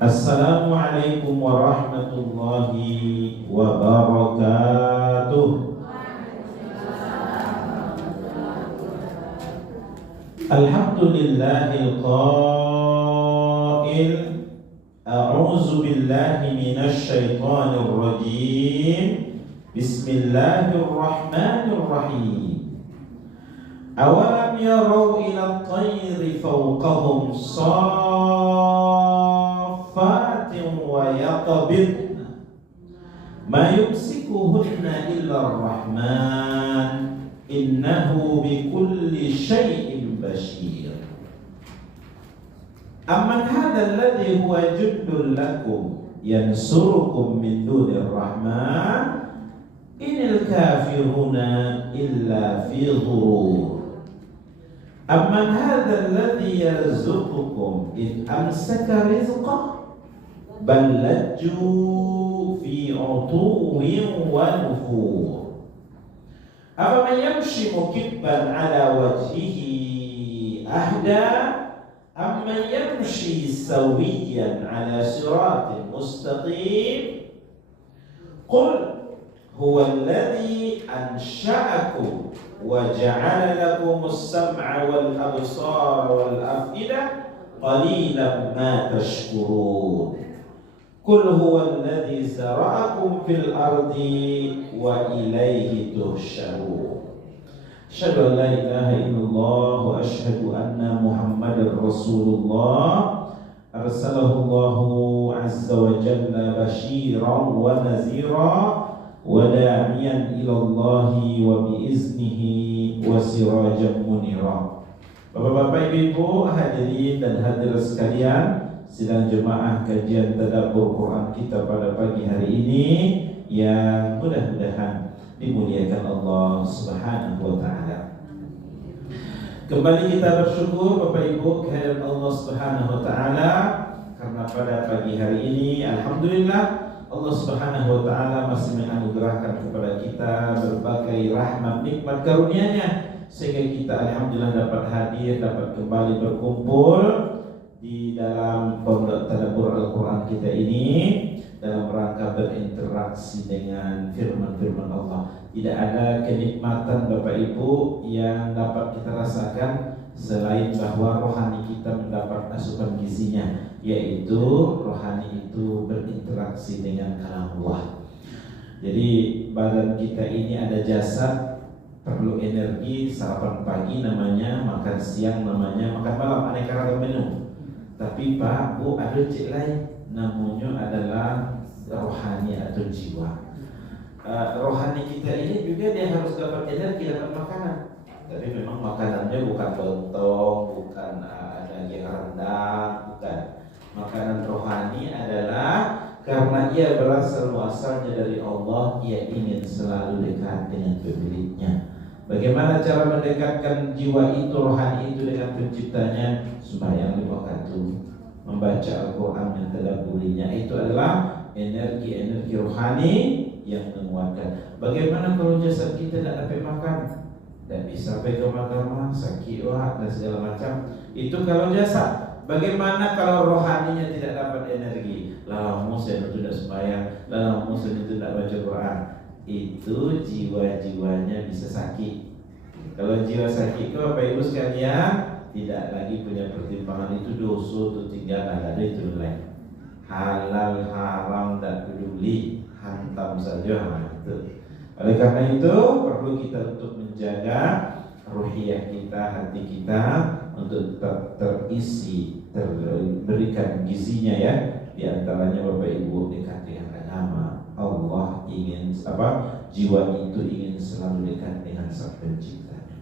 Assalamualaikum warahmatullahi wabarakatuh. Alhamdulillahil qail a'udzu billahi minasy syaithanir rajim. Bismillahirrahmanirrahim. Awalam yarau ila at-tayri fawqahum saffatin wa yaqbidna ma yumsikuhunna illa ar-rahman innahu bikulli syai'in bashir. Amman hadha alladhi huwa jundun lakum yansurukum min dunir rahman inil kafiruna illa fi ghurur. Amman hadha alladhi yarzuqukum in amsaka rizqah bal lajju fi utuwin wa nufur. Afaman yamshi mukibban ala wajhihi ahda amman yamshi sawiyan ala siratin mustaqim. Qul huwa alladhi ansha'akum wa ja'ala lakumus sam'a wal absara wal af'ida qalilan ma tashkurun. Qul huwa alladhi zara'akum fil ardi wa ilayhi tuhsyarun. Asyhadu an la ilaha illallah wa asyhadu anna Muhammadar Rasulullah. Arsalahu Allahu azza wa jalla basyiran wa nazira wa da'iyan ila Allahi wa biiznihi wa sirajan munira. Bapak-bapak, ibu-ibu, hadirin dan hadirat sekalian, sidang jemaah kajian tadabbur Quran kita pada pagi hari ini yang mudah-mudahan dimuliakan Allah Subhanahu wa taala. Kembali kita bersyukur Bapak Ibu kehadirat Allah Subhanahu wa taala karena pada pagi hari ini alhamdulillah Allah Subhanahu wa taala masih menganugerahkan kepada kita berbagai rahmat nikmat karunia-Nya sehingga kita alhamdulillah dapat hadir, dapat kembali berkumpul di dalam pondok tadabbur Al-Qur'an kita ini dalam rangka berinteraksi dengan firman-firman Allah. Tidak ada kenikmatan Bapak Ibu yang dapat kita rasakan selain bahwa rohani kita mendapat asupan gizinya, yaitu rohani itu berinteraksi dengan kalam Allah. Jadi badan kita ini ada jasad, perlu energi, sarapan pagi namanya, makan siang namanya, makan malam, aneka ragam menu. Tapi Pak, Bu, ada cek lain, namanya adalah rohani atau jiwa. Rohani kita ini juga dia harus dapat energi dapat makanan. Tapi memang makanannya bukan lontong, bukan daging rendang, bukan. Makanan rohani adalah karena ia berasal muasalnya dari Allah, ia ingin selalu dekat dengan pemiliknya. Bagaimana cara mendekatkan jiwa itu, rohani itu dengan penciptanya? Sembahyang 5 waktu, membaca Al-Quran dan tadabburinya, itu adalah energi-energi rohani yang menguatkan. Bagaimana kalau jasad kita tidak dapat makan, tidak bisa pegang makan, sakit dan segala macam? Itu kalau jasad. Bagaimana kalau rohaninya tidak dapat energi? Lama saya tidak sembahyang, lama saya tidak baca Quran. Itu jiwa-jiwanya bisa sakit. Kalau jiwa sakit, Bapak Ibu sekalian, tidak lagi punya pertimbangan, itu dosa, itu tinggal ada itu lain. Halal haram tak peduli, hantam saja. Oleh karena itu perlu kita untuk menjaga ruhiyah kita, hati kita untuk tetap terisi, terberikan gizinya ya. Di antaranya Bapak Ibu dekat dengan agama. Allah ingin jiwa itu ingin selalu dekat dengan Sang Penciptanya.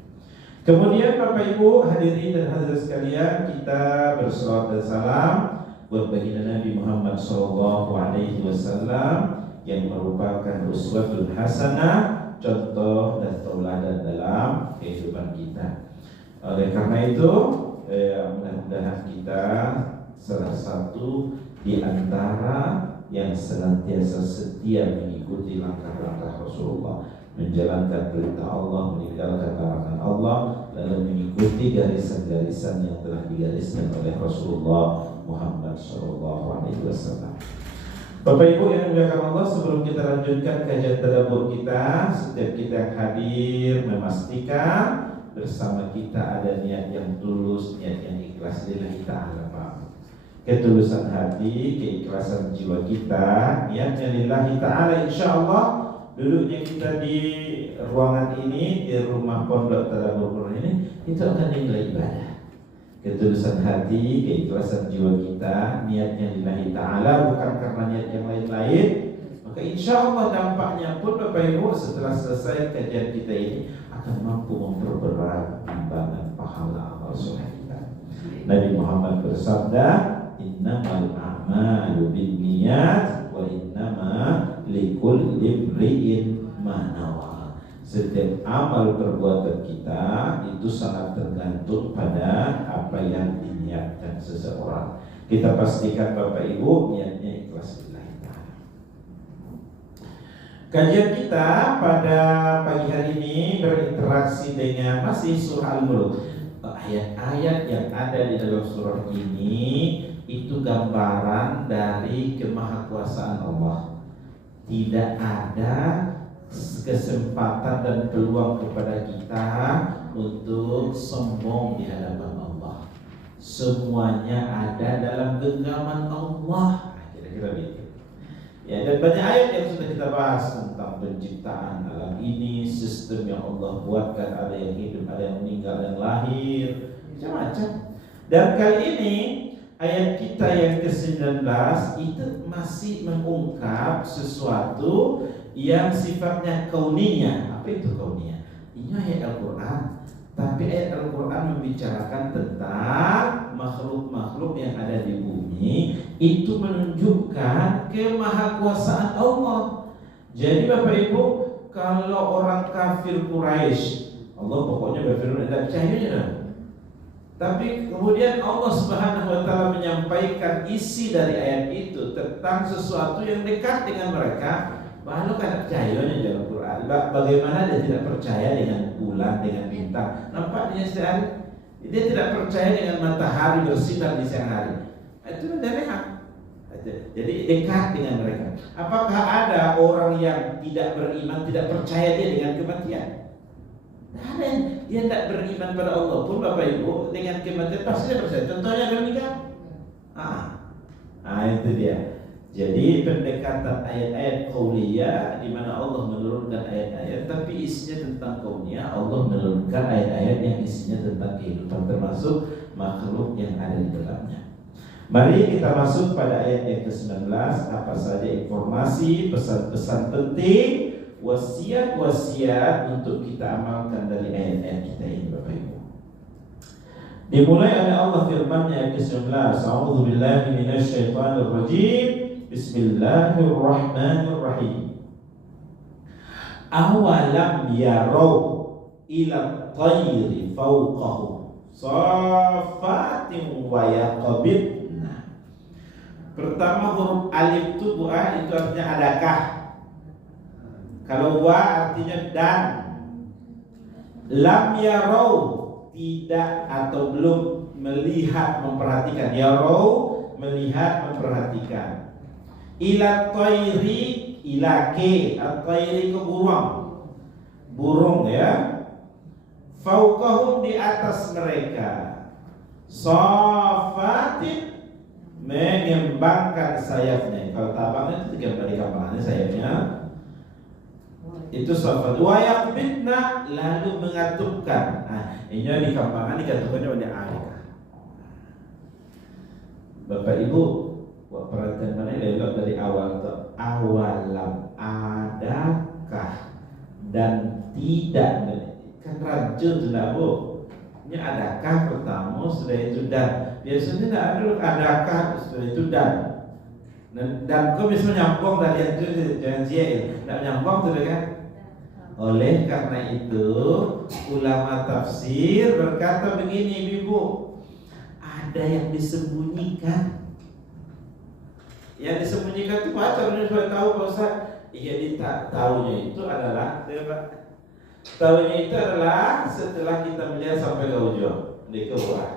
Kemudian Bapak Ibu hadirin dan hadirat sekalian, kita bersalawat dan salam buat baginda Nabi Muhammad SAW yang merupakan uswatul hasanah, contoh dan tauladan dalam kehidupan kita. Oleh karena itu, mudah-mudahan kita salah satu di antara yang senantiasa setia mengikuti langkah-langkah Rasulullah, menjalankan perintah Allah, meninggalkan larangan Allah, lalu mengikuti garisan-garisan yang telah digariskan oleh Rasulullah Muhammad SAW. wasallam. Bapak Ibu yang dimuliakan Allah, sebelum kita lanjutkan kajian tadabbur kita, setiap kita yang hadir memastikan bersama kita ada niat yang tulus, niat yang ikhlas lillahi ta'ala, Pak. Ketulusan hati, keikhlasan jiwa kita, niatnya lillahi ta'ala, insyaallah duduknya kita di ruangan ini, di rumah pondok tadabbur ini, itu akan dinilai ibadah. Ketulusan hati, keikhlasan jiwa kita, niatnya lillahi ta'ala, bukan karena niat yang lain-lain, maka insyaallah dampaknya pun Bapak Ibu setelah selesai kajian kita ini akan mampu memperberat timbangan pahala amal soleh kita. Nabi Muhammad bersabda, innamal a'malu binniyat wa innama likulli imri'in ma nawa. Setiap amal perbuatan kita itu sangat tergantung pada apa yang diniatkan seseorang. Kita pastikan Bapak Ibu niatnya ikhlas lillahi ta'ala. Kajian kita pada pagi hari ini berinteraksi dengan masih surah Al-Mulk. Ayat-ayat yang ada di dalam surah ini itu gambaran dari kemahakuasaan Allah. Tidak ada kesempatan dan peluang kepada kita untuk sombong di hadapan Allah. Semuanya ada dalam genggaman Allah. Kira-kira begitu. Ya, dan banyak ayat yang sudah kita bahas tentang penciptaan alam ini, sistem yang Allah buatkan, ada yang hidup, ada yang meninggal, ada yang lahir, macam-macam. Dan kali ini ayat kita yang ke-19 itu masih mengungkap sesuatu yang sifatnya kauniyah. Apa itu kauniyah? Ini ayat Al-Quran, tapi ayat Al-Quran membicarakan tentang makhluk-makhluk yang ada di bumi. Itu menunjukkan kemahakuasaan Allah. Jadi Bapak Ibu, kalau orang kafir Quraisy, Allah pokoknya berfirman tidak percaya. Tapi kemudian Allah Subhanahu wa taala menyampaikan isi dari ayat itu tentang sesuatu yang dekat dengan mereka. Lalu kan percayanya dalam Quran. Bagaimana dia tidak percaya dengan bulan, dengan bintang? Nampak dia sehari. Dia tidak percaya dengan matahari bersinar di siang hari. Itu mendadak. Jadi dekat dengan mereka. Apakah ada orang yang tidak beriman, tidak percaya dia dengan kematian? Ada yang dia tidak beriman pada Allah pun Bapak Ibu dengan kematian pasti dia percaya. Contohnya ada nikah. Itu dia. Jadi pendekatan ayat-ayat qauliyah di mana Allah menurunkan ayat-ayat tapi isinya tentang kauniyah. Allah menurunkan ayat-ayat yang isinya tentang kehidupan termasuk makhluk yang ada di dalamnya. Mari kita masuk pada ayat yang ke-19. Apa saja informasi, pesan-pesan penting, wasiat-wasiat untuk kita amalkan dari ayat-ayat kita ini Bapak Ibu. Dimulai oleh Allah firman ayat ke-19. A'udzubillahi minasyaitonirrajim. Bismillahirrahmanirrahim. Awalam yarau ila tayri fawqahum safatin wa yaqbid. Pertama huruf alif itu buah itu artinya adakah. Kalau wa artinya dan. Lam yarau tidak atau belum melihat memperhatikan. Yarau melihat memperhatikan. Ila tayri ila ke at-tayri ke burung ya. Fauqahum di atas mereka. Safatin mengembangkan sayapnya. Kalau tabangnya itu digambar di kampangannya sayapnya. Itu safat. Wa yaqbidna lalu mengatupkan. Ini di kampangan dikatupkannya oleh alika. Bapak Ibu, perhatian mana lelok dari awal itu. Awalam adakah dan tidak. Kan rajul tidak Bu. Ini adakah pertama sudah itu dan. Biasanya tidak ada adakah sudah itu dan kau bisa nyambung dari yang itu jangan ziyain tidak nyambung sudah kan. Oleh karena itu ulama tafsir berkata begini Ibu, ada yang disembunyikan. Yang disembunyikan itu apa? Supaya tahu Pak Ustaz. Iya, tahunya itu adalah setelah kita melihat sampai ke ujung di bawah.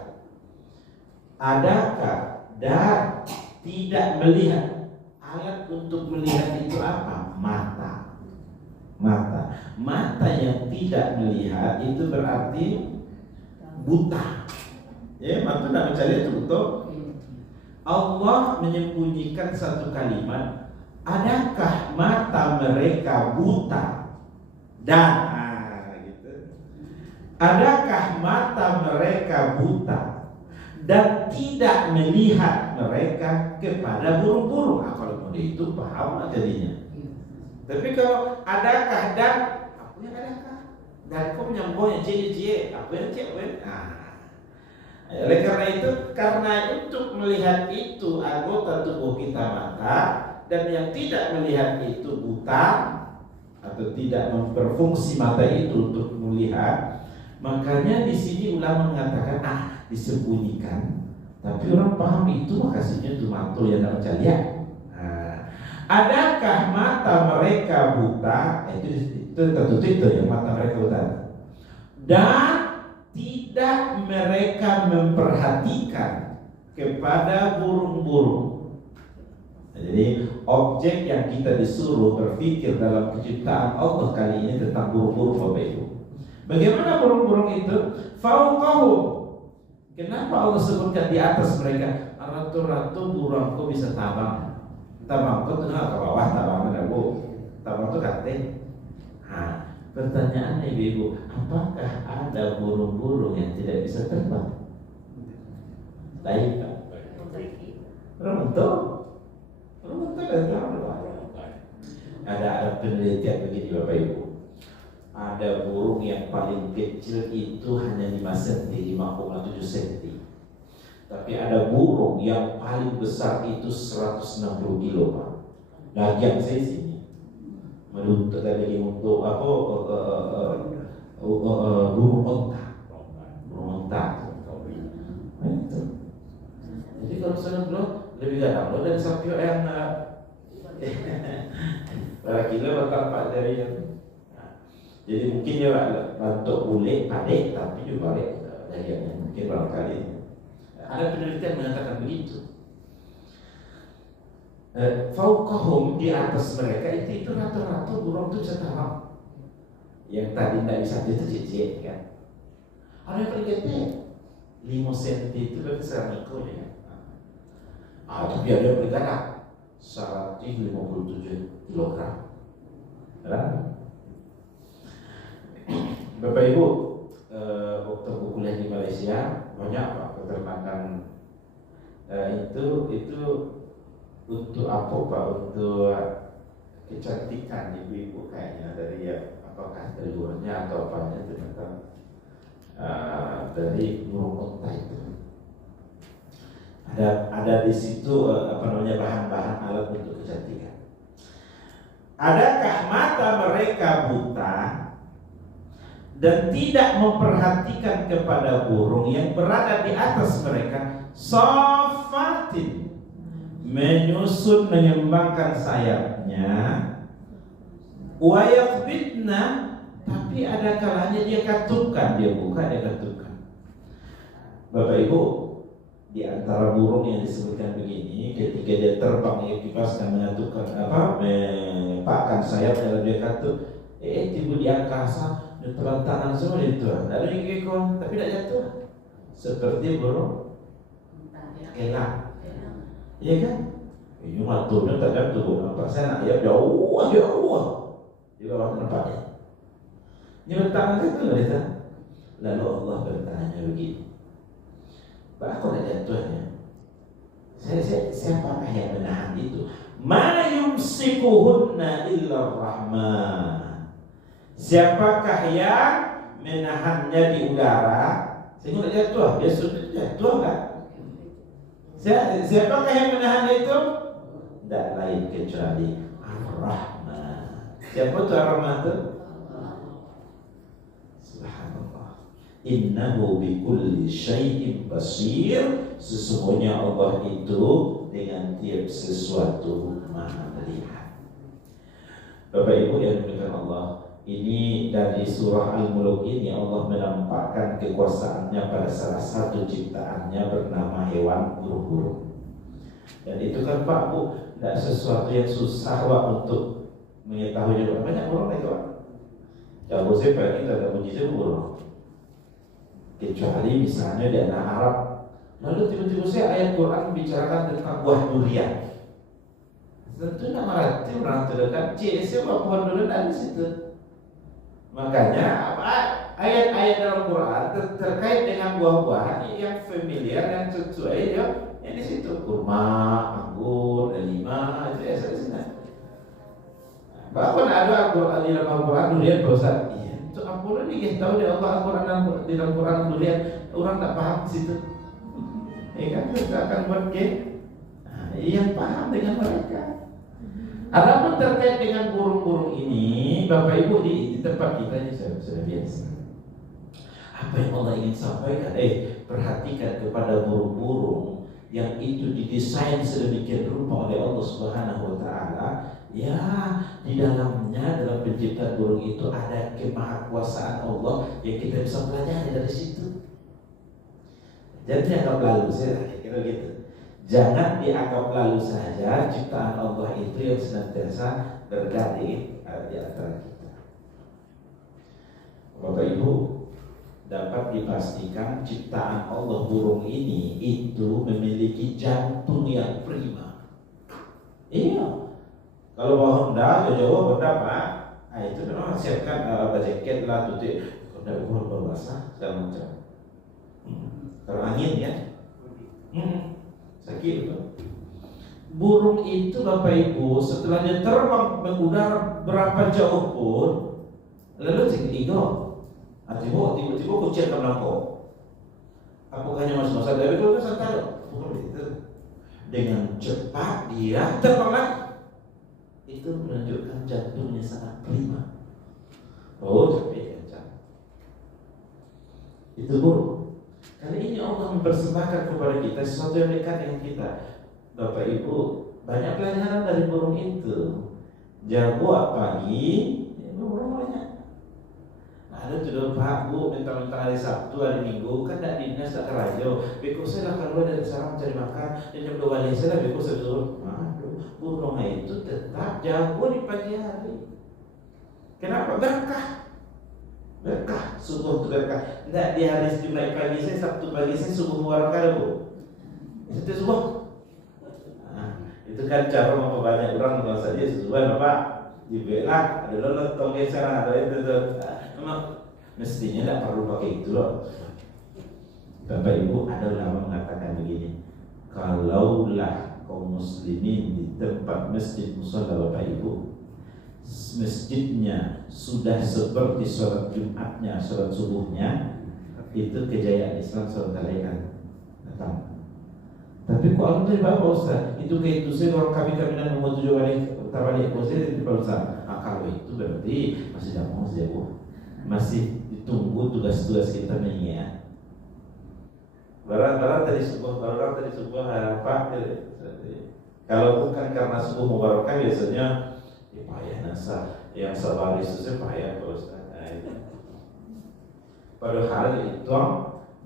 Adakah dan tidak melihat. Alat untuk melihat itu apa? Mata. Mata yang tidak melihat itu berarti buta. Ya, mata tidak mencari itu betul. Allah menyembunyikan satu kalimat, adakah mata mereka buta? Dan gitu. Adakah mata mereka buta dan tidak melihat mereka kepada burung-burung? Kalau model itu paham jadinya. Tapi kalau adakah dan apa yang adakah? Dan kau menyambungnya cie, apa yang cie? Oleh karena itu, karena untuk melihat itu anggota tubuh kita mata, dan yang tidak melihat itu buta atau tidak berfungsi mata itu untuk melihat, makanya di sini ulama mengatakan disembunyikan. Tapi orang paham itu makasihnya itu mantul yang tidak bisa lihat. Adakah mata mereka buta? Itu tertutup itu yang mata mereka buta. Dan tidak mereka memperhatikan kepada burung-burung. Jadi objek yang kita disuruh berpikir dalam penciptaan Allah kali ini tentang burung-burung, Bapak Ibu. Bagaimana burung-burung itu? Fauqahum. Kenapa Allah sebutkan di atas mereka? Ratu-ratu burungku bisa tabang. Tabangku itu ke bawah, tabangnya Bu. Tabang itu kating. Pertanyaannya Ibu, apakah ada burung-burung yang tidak bisa terbang? Baik, Pak. Ada penelitian begini Bapak Ibu. Ada burung yang paling kecil itu hanya 5 cm, 5,7 cm. Tapi ada burung yang paling besar itu 160 kilo, Pak. Lagian saya sini menuntut dari untuk apa burung onta. Jadi kalau misalnya belum lebih gampang dari sapi yang berapa kilo berapa dari yang. Jadi mungkin dia untuk bule padek tapi juga lagiannya mungkin barangkali ada penelitian mengatakan begitu. Fauqahum, di atas mereka itu rata-rata burung itu bisa terbang. Yang tadi tidak bisa itu cicit kan. Ada yang paling gede 5 cm itu berarti seramiko ya. Tapi ada yang paling gede 157 kg. Bapak Ibu, waktu aku kuliah di Malaysia banyak Pak peternakan itu untuk apa Pak? Untuk kecantikan ibu-ibu kayaknya dari apakah dari luarnya atau apanya ternyata dari burung onta itu. Ada di situ bahan-bahan alat untuk kecantikan. Adakah mata mereka buta dan tidak memperhatikan kepada burung yang berada di atas mereka? Safatin, menyusun menyembangkan sayapnya, wa yaqbidna, tapi ada kalanya dia katupkan, dia buka, dia katupkan. Bapak Ibu, di antara burung yang disebutkan begini, ketika dia terbang, dia kipaskan menyatukan mempakkan sayapnya lalu dia katup, tiba di angkasa, dia terbang tangan semua itu, lalu ikut, tapi tidak jatuh, seperti burung elang. Iya kan? Ini matulnya tak jatuh. Nampak saya nak ayam jauh. Di bawah tempatnya. Ini bertangan itu mereka. Lalu Allah bertanya begini. Pak, aku nak jatuhnya. Siapakah yang menahan itu? Ma yumsikuhunna illa rahman. Siapakah yang menahannya di udara sehingga tak jatuh? Dia sudah jatuh kan? Siapakah yang menahan itu? Tidak lain kecuali Ar-Rahman. Siapa itu Ar-Rahman itu? Subhanallah. Innahu bikulli syai'in basir. Sesungguhnya Allah itu dengan tiap sesuatu maha melihat. Bapak Ibu yang dimuliakan Allah, ini dari surah Al-Mulk ini Allah menampakkan kekuasaannya pada salah satu ciptaannya bernama hewan burung-burung. Dan itu kan Pak Bu, tidak sesuatu yang susah Pak untuk mengetahui. Banyak orang itu Pak. Kalau saya pergi tak ada mujizat orang. Kecuali misalnya di anak Arab. Lalu tiba-tiba saya ayat Quran bicarakan tentang buah durian. Tentu nak merhati orang terdekat. Siapa buah durian ada di situ. Makanya ayat-ayat dalam Quran terkait dengan buah-buahan yang familiar, yang sesuai ya, yang di situ kurma, anggur, delima, itu ya di sini. Bahkan ada Al-Quran di dalam Al-Quran durian Ustaz. Iya, itu Al-Quran ini tahu di Allah Al-Quran di dalam Quran durian, orang tak paham di situ. Kan kita akan buat game yang paham dengan mereka. Adapun terkait dengan burung-burung ini, Bapak Ibu di tempat kita ini sudah biasa. Apa yang Allah ingin sampaikan? Perhatikan kepada burung-burung yang itu didesain sedemikian rupa oleh Allah Subhanahu wa taala. Ya, di dalamnya dalam penciptaan burung itu ada kemahakuasaan Allah yang kita bisa pelajari dari situ. Jadi dianggap lalu saya kira gitu. Jangan dianggap lalu saja ciptaan Allah itu yang senantiasa berganti di antara kita. Bapak Ibu, dapat dipastikan ciptaan Allah burung ini itu memiliki jantung yang prima. Iya. Kalau bawa Honda, jauh berapa? Nah itu memang siapkan jaket lah, tutup. Kalau bawa basah, segala macam. Kalau angin ya, sakit itu. Burung itu Bapak Ibu setelah dia terbang mengudara berapa jauh pun, lalu tiba-tiba kucing ke belakang. Apakah hanya masa-masa dari itu kan santai? Dengan cepat dia terbang lagi. Itu menunjukkan jantungnya sangat prima. Tapi kencang. Itu burung. Kali ini Allah mempersembahkan kepada kita sesuatu yang dekat dengan kita. Bapak Ibu, banyak pelajaran dari burung itu. Jago pagi, burung banyak. Lalu tuh Pak Bu minta-minta hari Sabtu, hari Minggu kan tidak dinas tak kerajo. Beko saya lah keluar dari sarang mencari makan. Dan jam 2 balik saya lah beko saya turun. Burung itu tetap jago di pagi hari. Kenapa? Berkah, subuh itu berkah. Tidak di hari Jumat pagi saya, Sabtu pagi saya subuh mubarakah Bu. Itu subuh. Itu kan cara memperbanyak orang kalau saja sesuai Bapak. Dibela, ada lontong sekarang ada itu. Memang mestinya tidak perlu pakai itu loh. Bapak Ibu, ada ulama mengatakan begini. Kalaulah kaum muslimin di tempat masjid musala Bapak Ibu, masjidnya sudah seperti sholat Jumatnya, sholat subuhnya, itu kejayaan Islam sholat kalian datang. Tapi kok aku tadi Bapak Ustaz, itu kayak itu saya orang kami-kaminan mau 7 hari tabalik saya di Ustaz. Kalau itu berarti masih jauh, masih ditunggu tugas-tugas kita mengingat. Barang tadi sebuah harapan. Kalau bukan karena subuh mubarakah biasanya payah nasa yang sabar itu saya payah terus. Padahal itu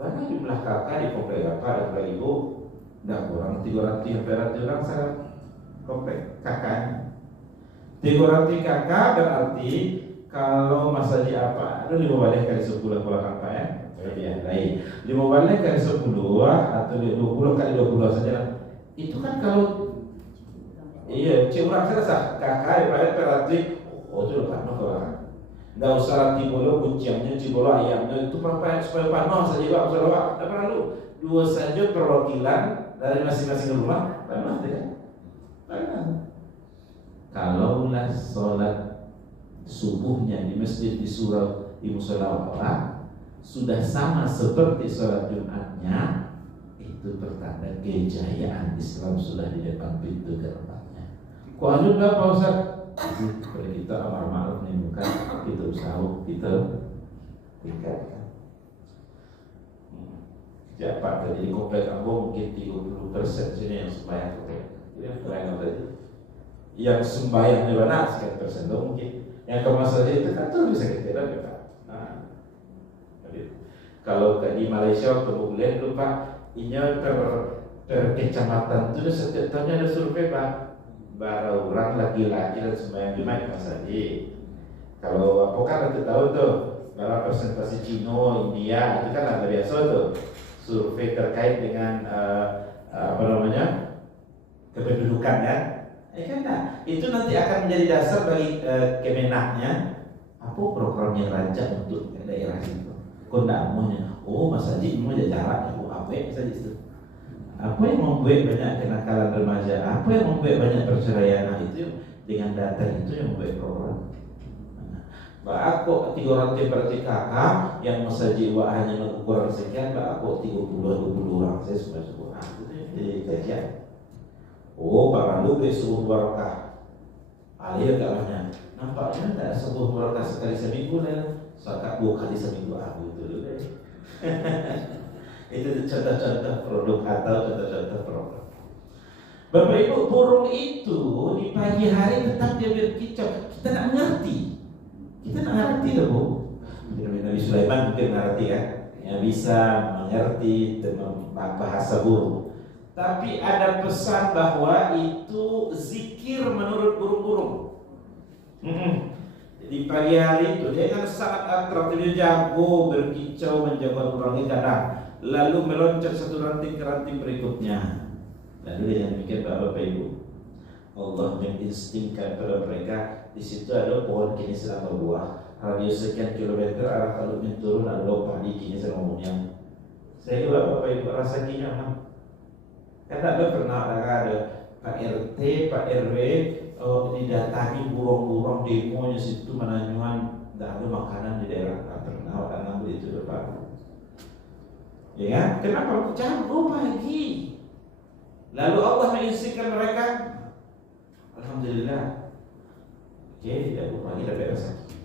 banyak jumlah kakak di komplek apa dan Bapak Ibu tidak kurang 300 orang sangat komplek kakaknya. 300 kakak berarti kalau masa di apa? Ada 5 balik kali 10 pola kakak ya. Ya, baik. 5 balik kali 10 atau 20 kali 20 saja. Itu kan kalau curang saya rasa kakak berarti itu lepas kalau nggak usah nanti bolo kucingnya, cibolo ayamnya itu apa supaya panas saja Pak, usah Pak. Tidak perlu. 2 saja perwakilan dari masing-masing rumah panas ya. Panas. Kalaulah sholat subuhnya di masjid di surau di mushola orang sudah sama seperti sholat Jumatnya, itu pertanda kejayaan Islam sudah di depan pintu gerbangnya. Kualun Pak Ustaz, seperti kita amar ma'ruf nahi munkar, kita usaha kita tingkatkan. Siapa tadi di komplek Ambo mungkin 30% sini yang sembahyang komplek. Ini yang tadi. Yang sembahyang di mana sekian persen mungkin. Yang kemasan itu kan tuh bisa kita dapat. Nah, kalau di Malaysia waktu bulan dulu Pak, inya per kecamatan itu setiap tahunnya ada survei Pak. Bara orang laki-laki dan sembahyang Jumat Mas Haji. Kalau aku kan nanti tahu tuh bara presentasi Cino, India itu kan ada biasa tuh survei terkait dengan apa namanya kependudukan kan. Kan nah, itu nanti akan menjadi dasar bagi Kemenaknya apa programnya raja untuk daerah itu. Kok ndak maunya? Oh Mas Haji mau jarak aku apa saja itu. Apa yang membuat banyak kenakalan remaja? Apa yang membuat banyak perceraian? Nah, itu dengan data itu yang membuat program. Mbak aku 300 berarti kakak yang Mas Haji hanya ukuran sekian, Mbak aku 20 orang saya sudah sebut. Itu jadi kajian. Oh, para lupa subuh barakah. Alir kalahnya. Nampaknya tidak subuh barakah sekali seminggu lah. Sakat 2 kali seminggu aku itu dulu. Itu contoh-contoh produk atau contoh-contoh program. Bapak Ibu, burung itu di pagi hari tetap dia berkicau. Kita tidak mengerti. Kita tidak mengerti loh Bu. Nabi Sulaiman mungkin mengerti ya. Yang bisa mengerti tentang bahasa burung. Tapi ada pesan bahwa itu zikir menurut burung-burung. Jadi pagi hari itu dia kan sangat akrab, dia jago berkicau menjaga burung kadang, lalu meloncat satu ranting ke ranting berikutnya. Lalu dia mikir Bapak Ibu, Allah menginstingkan pada mereka di situ ada pohon kini sedang berbuah, radius sekian kilometer arah kalau turun ada padi kini sedang umumnya. Saya kira Bapak Ibu rasa kini aman. Kan ada pernah ada Pak RT, Pak RW didatangi burung-burung demonya situ menanyuan tidak ada makanan di daerah pernah karena itu Bapak. Ya kan? Kenapa? Jago pagi. Lalu Allah mengizinkan mereka. Alhamdulillah. Oke, jago pagi dapat rezeki.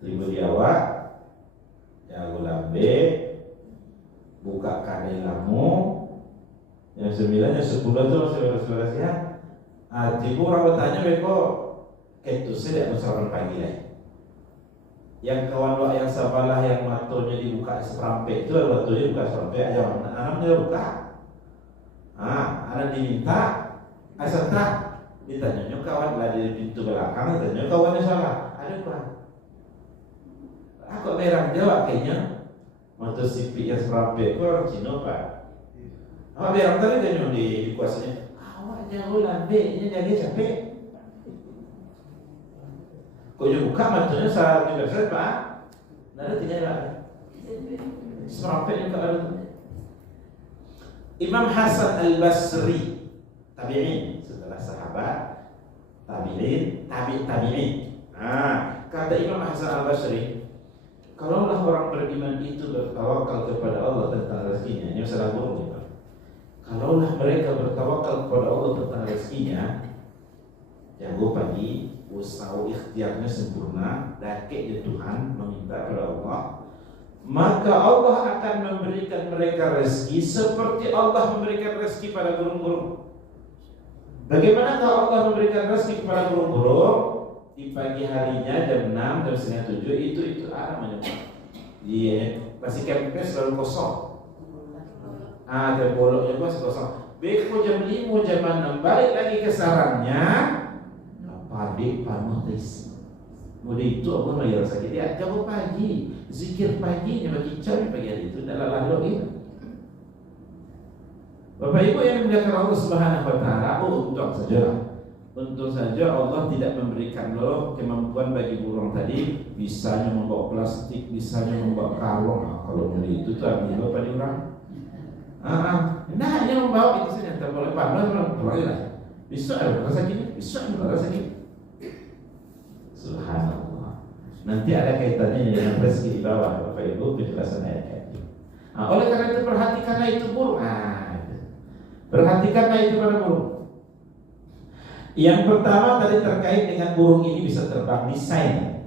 Libur di awak, jago lambe. Buka karelamu yang 9 yang 10 itu masih beres-beres ya. Tiba orang bertanya beko itu saya tidak sarapan pagi lah. Yang kawan lo yang sabalah yang matonya dibuka serampe itu matonya buka serampe aja anak dia buka. Anak diminta asalnya ditanya kawan lah di pintu belakang ditanya kawannya salah ada apa? Aku merah jawab kayaknya. Motor sipi yang serampe, kau orang Cina Pak. Apa biar tadi dia di kuasanya. Awak jauh lambe, ini jaga capek. Kau juga buka matunya saat universal Pak. Nada tinggal Pak. Serampe juga ada. Imam Hasan Al-Basri, tabi'in, setelah sahabat, tabi'in. Kata Imam Hasan Al-Basri, kalaulah orang beriman itu bertawakal kepada Allah tentang rezekinya, ini masalah burung ya. Kalaulah mereka bertawakal kepada Allah tentang rezekinya, jago pagi, usaha ikhtiarnya sempurna, dakik di Tuhan, meminta kepada Allah, maka Allah akan memberikan mereka rezeki seperti Allah memberikan rezeki pada burung-burung. Bagaimana kalau Allah memberikan rezeki kepada burung-burung? Di pagi harinya jam 6, jam setengah 7 itu namanya iya masih kempes selalu kosong. Jam boloknya masih kosong. Beko jam 5, jam 6 balik lagi ke sarangnya. Padi panotis. Mudah itu Allah bayar sakit ya. Jago pagi, zikir paginya bagi cari pagi hari itu adalah lalu ini. Bapak Ibu yang dimuliakan Allah Subhanahu Wa Taala, untung saja. Tentu saja Allah tidak memberikan lo kemampuan bagi burung tadi bisanya membawa plastik, bisanya membawa kalung. Kalau beli itu tuh ambil apa di orang? Nah yang membawa itu saja tak boleh pandang orang pulang lah. Bisa ada rasa gini, bisa ada rasa gini. Subhanallah. Nanti ada kaitannya dengan rezeki di bawah Bapak Ibu penjelasan ayat ini. Oleh karena itu perhatikanlah itu burung. Perhatikanlah itu pada burung. Yang pertama tadi terkait dengan burung ini bisa terbang, desain.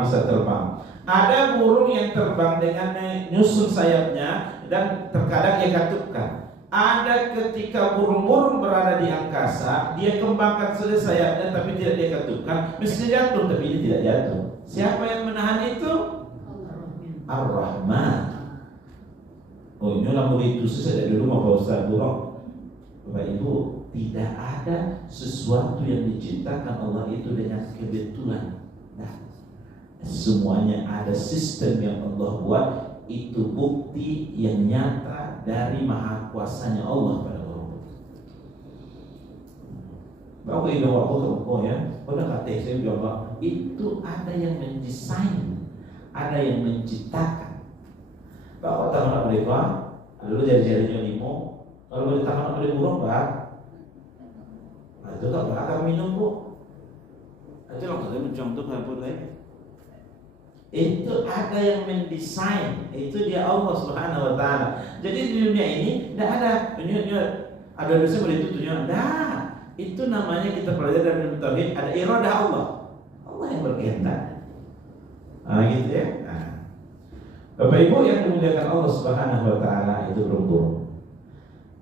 Bisa terbang. Ada burung yang terbang dengan nyusun sayapnya dan terkadang ia katupkan. Ada ketika burung-burung berada di angkasa, dia kembangkan saja sayapnya tapi tidak dia katupkan, mesti jatuh tapi dia tidak jatuh. Siapa yang menahan itu? Ar-Rahman. Oh ini lah murid itu sejak dulu mau Pak Ustaz buruk. Bapak Ibu, tidak ada sesuatu yang diciptakan Allah itu dengan kebetulan. Nah, semuanya ada sistem yang Allah buat. Itu bukti yang nyata dari maha kuasanya Allah pada orang. Bapak Ibu waktu ya, pada kata saya bilang itu ada yang mendesain, ada yang menciptakan. Bapak tahu nak mereka, dulu jari-jarinya limo, kalau boleh tangan boleh burung pak. Nah itu tak akan minum bu. Itu lah kalau mencontoh apa lagi. Itu ada yang mendesain, itu dia Allah Subhanahu Wa Taala. Jadi di dunia ini tidak ada dunia ada dosa boleh itu dunia. Nah, itu namanya kita pelajari dalam tauhid ada iradah Allah. Allah yang berkehendak. Nah gitu ya. Nah. Bapak Ibu yang dimuliakan Allah Subhanahu Wa Taala itu burung-burung.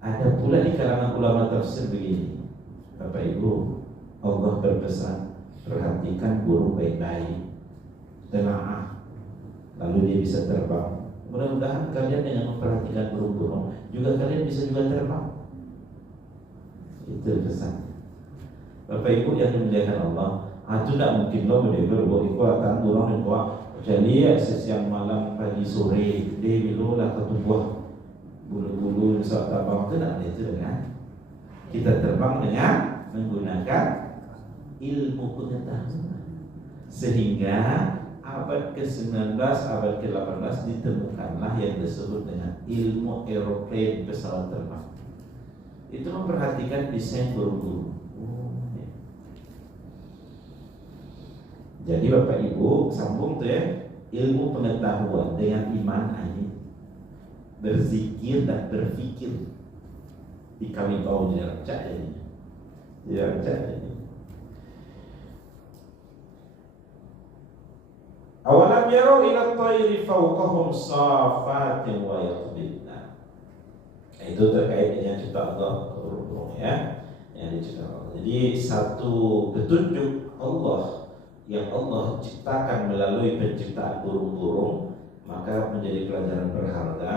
Ada pula di kalangan ulama tafsir begini, Bapak Ibu, Allah berpesan perhatikan burung baik-baik. Tenang, lalu dia bisa terbang. Mudah-mudahan kalian dengan memperhatikan burung-burung juga kalian bisa juga terbang. Itu pesan. Bapak Ibu yang dimuliakan Allah, itu tidak mungkin lo mendengar bahwa ikuatan burung dan kuat. Jadi sesiang malam pagi sore dia bilolah ketubuh bulu-bulu saat terbang itu tidak itu dengan kita terbang dengan menggunakan ilmu pengetahuan sehingga abad ke-19, abad ke-18 ditemukanlah yang disebut dengan ilmu aeroplane pesawat terbang. Itu memperhatikan desain burung-burung. Jadi Bapak Ibu sambung tuh ya, ilmu pengetahuan dengan iman ini berzikir dan berfikir dikawin kau jarak cak ini. Jarak cak ini. Awalam yarau ila at-tayri fawqahum safatin wa yaqbidna. Itu terkait dengan cipta Allah burung ya, yang dicipta Allah. Jadi satu petunjuk Allah yang Allah ciptakan melalui penciptaan burung-burung, maka menjadi pelajaran berharga,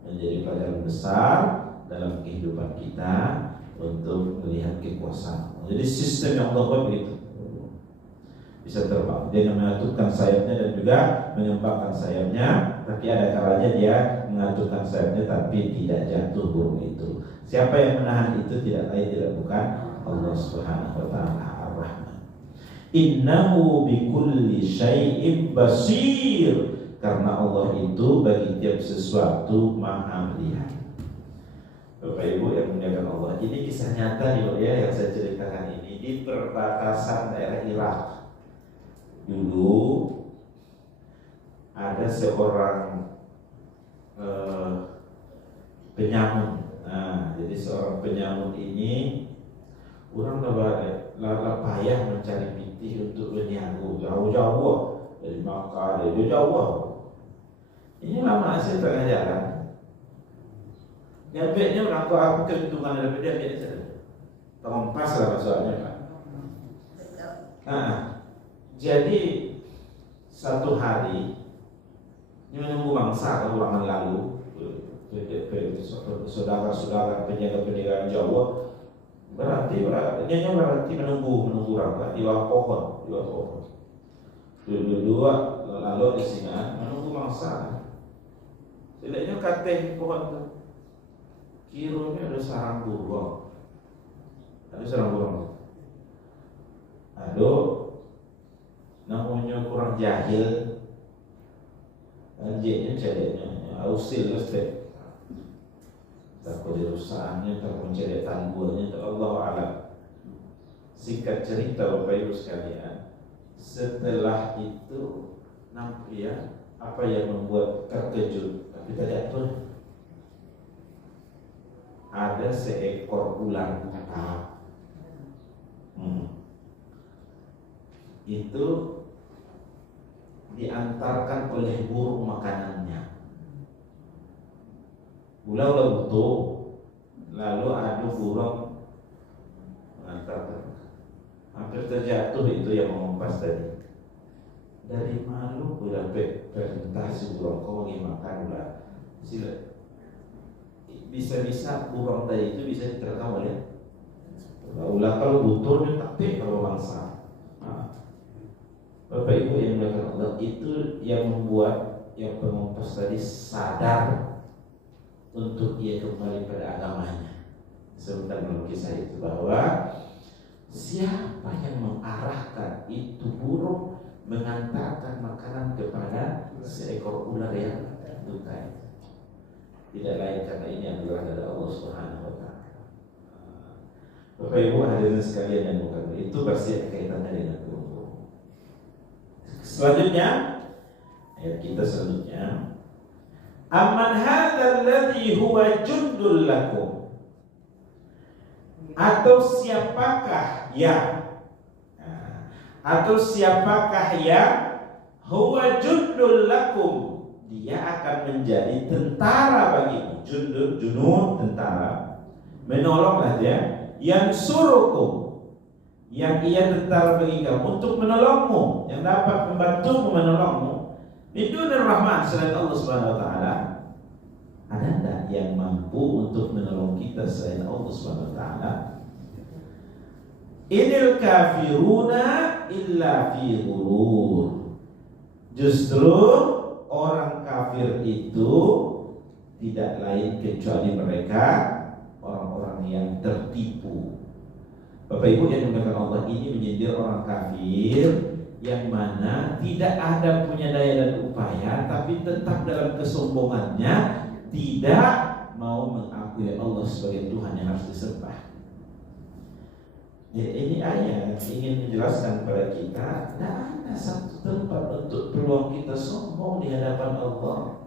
menjadi pelajaran besar dalam kehidupan kita untuk melihat kekuasaan. Jadi sistem yang Allah buat begitu. Bisa terbang, dia mengaturkan sayapnya dan juga mengembangkan sayapnya, tapi ada kalanya dia mengaturkan sayapnya tapi tidak jatuh burung itu. Siapa yang menahan itu tidak lain tidak bukan Allah Subhanahu Wa Taala Ar-Rahman. Innahu bikulli syai'in basir, karena Allah itu bagi tiap sesuatu maha melihat. Bapak Ibu yang memuliakan Allah, ini kisah nyata nih ya yang saya ceritakan ini di perbatasan daerah Irak. Dulu ada seorang penyamun. Nah, jadi seorang penyamun ini orang lah payah mencari pitih untuk menyagu jauh-jauh dari Makkah, dari jauh. Ini lama hasil tengah jalan. Nyampe-nya orang kau apa keuntungan dari dia biasa. Terompas lah maksudnya Pak. Nah, jadi satu hari ini menunggu mangsa keulangan lalu saudara-saudara penjaga-penjaga Jawa berarti menunggu rangka di bawah pohon dua lalu di sini menunggu mangsa. Tidaknya kateng pohon tu kiranya ada sarang burung, namanya kurang jahil, anjingnya cedeknya, ausil lestek, takut dirusaknya, takut cedek tanggulnya, Allah alam. Singkat cerita Bapak Ibu sekalian, setelah itu nampak apa yang membuat terkejut, tapi tidak tahu ada seekor ular buta. Itu diantarkan oleh burung makanannya. Ular butuh, lalu ada burung mengantarkan. Hampir terjatuh itu yang mengumpas tadi. Dari malu udah perintah si burung kau lagi makan ular. Sila bisa-bisa burung tadi itu bisa diterkam oleh ulah kalau butuh tapi kalau bangsa. Bapak Ibu yang dimuliakan Allah, itu yang membuat yang pengupas tadi sadar untuk ia kembali pada agamanya. Sebentar dalam kisah itu bahwa siapa yang mengarahkan itu burung mengantarkan makanan kepada seekor ular yang duka. Tidak lain karena ini adalah dari Allah Subhanahu wa taala. Bapak Ibu hadirin sekalian yang bukan itu pasti ada kaitannya dengan burung. Selanjutnya ayat kita selanjutnya, amman hadzal ladzi huwa jundul lakum, atau siapakah yang huwa jundul lakum, dia akan menjadi tentara bagimu. Junud tentara, menolonglah dia. Yang suruhku, yang ia tentara bagi kamu untuk menolongmu, yang dapat membantumu menolongmu. Bidunir Rahman, selain Allah Subhanahu wa taala. Ada enggak yang mampu untuk menolong kita selain Allah Subhanahu wa taala? Inil kafiruna illa fi ghurur. Justru orang kafir itu tidak lain kecuali mereka orang-orang yang tertipu. Bapak Ibu yang dimuliakan Allah, ini menyindir orang kafir yang mana tidak ada punya daya dan upaya, tapi tetap dalam kesombongannya tidak mau mengakui Allah sebagai Tuhan yang harus disembah. Ya, ini ayat ingin menjelaskan kepada kita, tidak ada satu tempat untuk peluang kita sombong di hadapan Allah.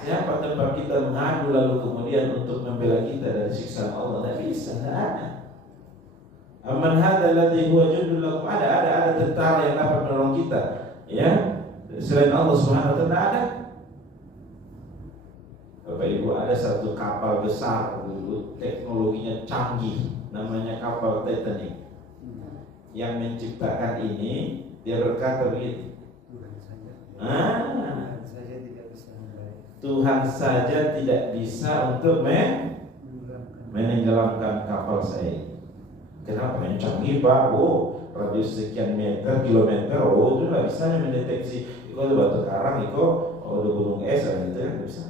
Siapa tempat kita mengadu lalu kemudian untuk membela kita dari siksa Allah? Tidak bisa, tidak ada. Amman hadzal ladzi huwa jundul lakum, ada tentara yang dapat menolong kita, ya, selain Allah Subhanahu wa taala ada. Bapak Ibu, ada satu kapal besar dulu, teknologinya canggih, namanya kapal Titanic. Yang menciptakan ini dia berkata begitu, Tuhan saja tidak bisa untuk menenggelamkan kapal saya. Kenapa? Yang canggih Pak, radius sekian kilometer, itu nggak bisa mendeteksi. Itu ada batu karang, itu ada gunung es, gitu ya, nggak bisa.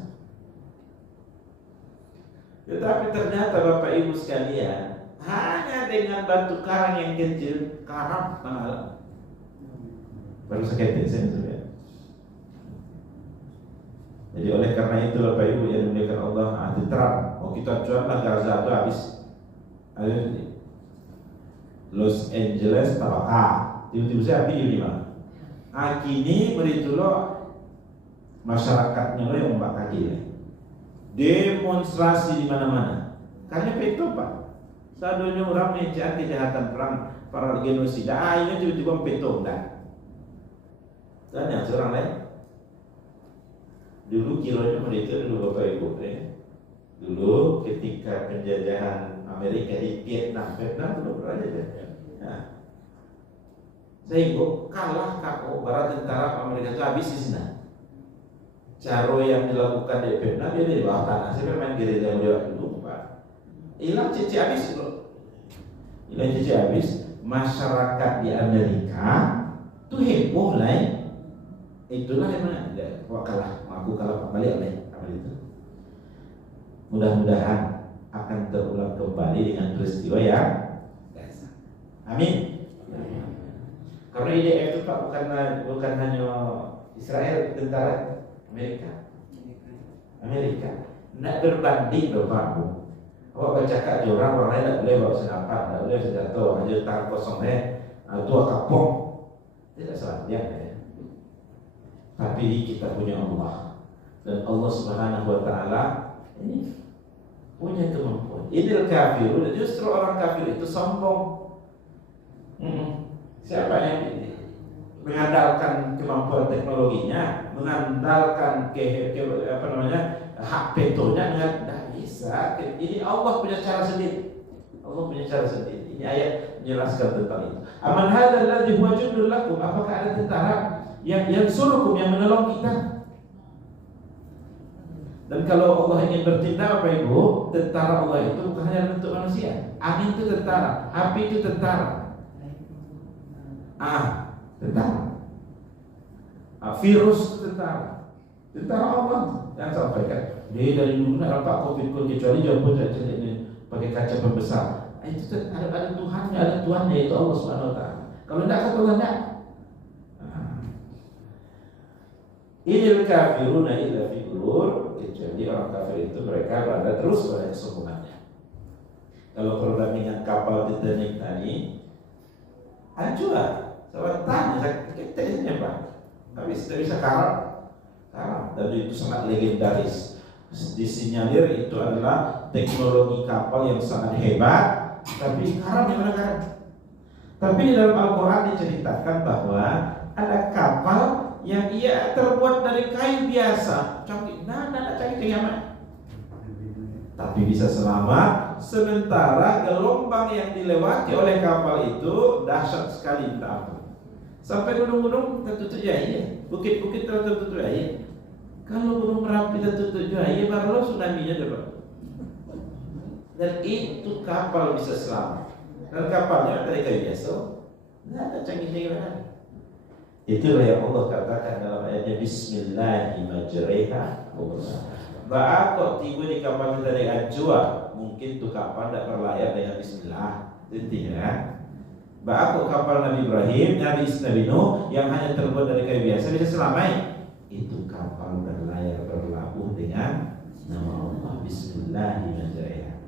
Tetapi ternyata Bapak Ibu sekalian, hanya dengan batu karang yang kecil, karang mahal. Baru seketik saya. Jadi oleh karena itu Bapak Ibu yang dimuliakan Allah, hati terang. Kita cuanlah Gaza itu habis. Los Angeles terbakar. Tiba-tiba saya api di mana? Kini beritulah masyarakatnya lo yang membakar dia. Demonstrasi di mana-mana. Karena itu Pak. Sadonya orang mencari kejahatan perang para genosida. Ini tiba-tiba petong dah. Dan yang seorang lain. Dulu kiranya mereka dulu Bapak Ibu, dulu ketika penjajahan Amerika di Vietnam belum pernah aja. Nah, sehingga kalah kako barat tentara Amerika itu habis di sana. Cara yang dilakukan di Vietnam dia di bawah tanah. Saya main gerilya yang dulu Pak. Hilang cici habis loh. Hilang cici habis. Masyarakat di Amerika tuh heboh lah. Itulah yang mana aku kalah balik oleh apa itu. Mudah-mudahan akan terulang kembali dengan peristiwa yang biasa. Amin. Karena IDF itu Pak bukan hanya Israel, tentara Amerika. Nak berbanding loh Pak. Awak bercakap di orang lain tak boleh bawa senapan, tak boleh senjata, hanya tangan kosong itu kapok. Tidak salah dia. Tapi kita punya Allah, dan Allah Subhanahu wa taala ini punya kemampuan. Idil kafirun, justru orang kafir itu sombong. Siapa yang mengandalkan kemampuan teknologinya, mengandalkan hak vetonya, tidak bisa. Ini Allah punya cara sendiri. Ini ayat menjelaskan tentang itu. Aman hadzal ladzi huwa jundul lakum, apakah ada tentara yang suruhkum, yang menolong kita? Dan kalau Allah ingin bertindak, Bapak Ibu, tentara Allah itu bukan hanya bentuk manusia. Angin itu tentara, api itu tentara, tentara, virus itu tentara Allah yang sampaikan. Dia dari dulu nak nampak COVID kecuali jauh ini pakai kaca pembesar. Itu ada Tuhannya, ada Tuhannya itu Allah Subhanahu Wa Taala. Kalau tidak kata Allah tidak. Inil kafiruna illa fi ghurur, kecuali orang kafir itu mereka berada terus pada kesombongannya. Kalau perbandingan kapal Titanic tadi, hancur. Saya tanya, kita ini apa? Habis tidak bisa karam. Dan itu sangat legendaris. Disinyalir itu adalah teknologi kapal yang sangat hebat, tapi karam di mana karam? Tapi di dalam Al-Quran diceritakan bahwa ada kapal yang ia terbuat dari kayu biasa, canggih, canggih amat, tapi bisa selamat. Sementara gelombang yang dilewati oleh kapal itu dahsyat sekali, minta ampun. Sampai gunung-gunung tertutup air, bukit-bukit tertutup air. Kalau gunung Merapi tertutup air, baru tsunami-nya dapat. Dan itu kapal bisa selamat. Dan kapalnya dari kayu biasa, nggak ada canggih-canggih mana. Itulah yang Allah katakan dalam ayatnya Bismillahirrahmanirrahim. Kok tiba di kapal kita dengan jua, mungkin tu kapal tidak berlayar dengan Bismillah. Intinya, kok kapal Nabi Ibrahim, Nabi Nuh yang hanya terbuat dari kayu biasa bisa selamat. Itu kapal berlayar berlabuh dengan nama Allah Bismillahirrahmanirrahim.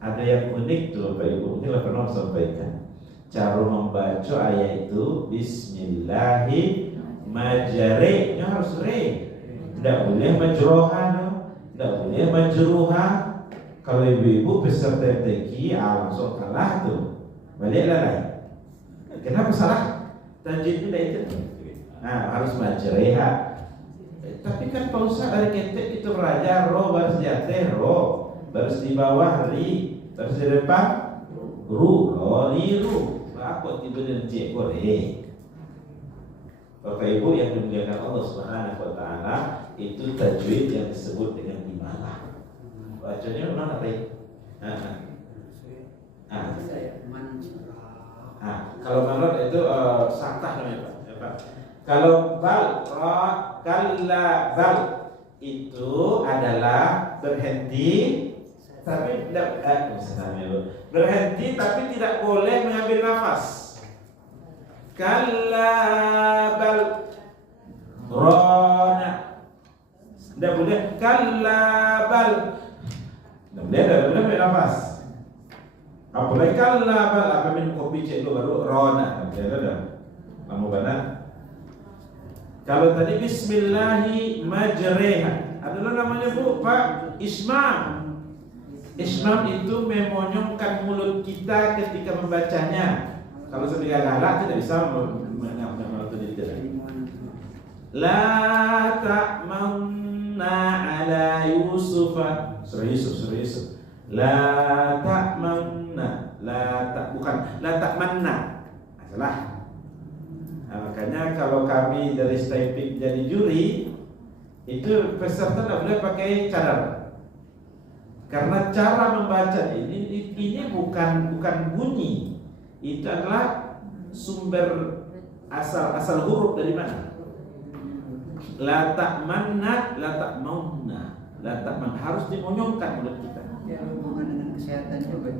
Ada yang unik tuh Bapak Ibu, mungkin pernah sampaikan. Cara membaca ayat itu Bismillahirrahmanirrahim harus re, tidak boleh majroha, tidak boleh majruha. Kalau ibu-ibu peserta MTQ langsung kalah tuh, baliklah lah. Kenapa salah? Tajwid itu harus majreha. Tapi kan Pak Ustaz dari ketek itu belajar ro baris di atas ro, baris di bawah ri, baris di depan ru, ru. Aku tiba dan cek boleh. Bapak Ibu yang dimuliakan Allah Subhanahu Wa Taala, itu tajwid yang disebut dengan imalah. Bacanya mana tadi? Kalau malah itu saktah namanya Pak. Kalau bal, kalla bal itu adalah berhenti, tapi tidak berhenti tapi tidak boleh mengambil nafas. Kalla bal rona, tidak boleh. Kalla bal, tidak boleh ambil nafas. Apalagi kalla bal, apa minum kopi cek itu baru rona, ada kamu benar. Kalau tadi Bismillahi majreha adalah namanya Bu Pak Ismam. Ismam itu memonyongkan mulut kita ketika membacanya. Kalau sedikit galak tidak bisa mengambil diri kita. La ta'manna ala Yusufa. Surah Yusuf. La ta'manna, bukan la ta'manna. Salah. Makanya kalau kami dari Staipik jadi juri, itu peserta tidak boleh pakai cadar. Karena cara membaca ini bukan bunyi. Itu adalah sumber asal huruf dari mana? La ta'manna, la ta'maunna. La ta'man harus dimonyongkan mulut kita. Ya, hubungan dengan kesehatan juga.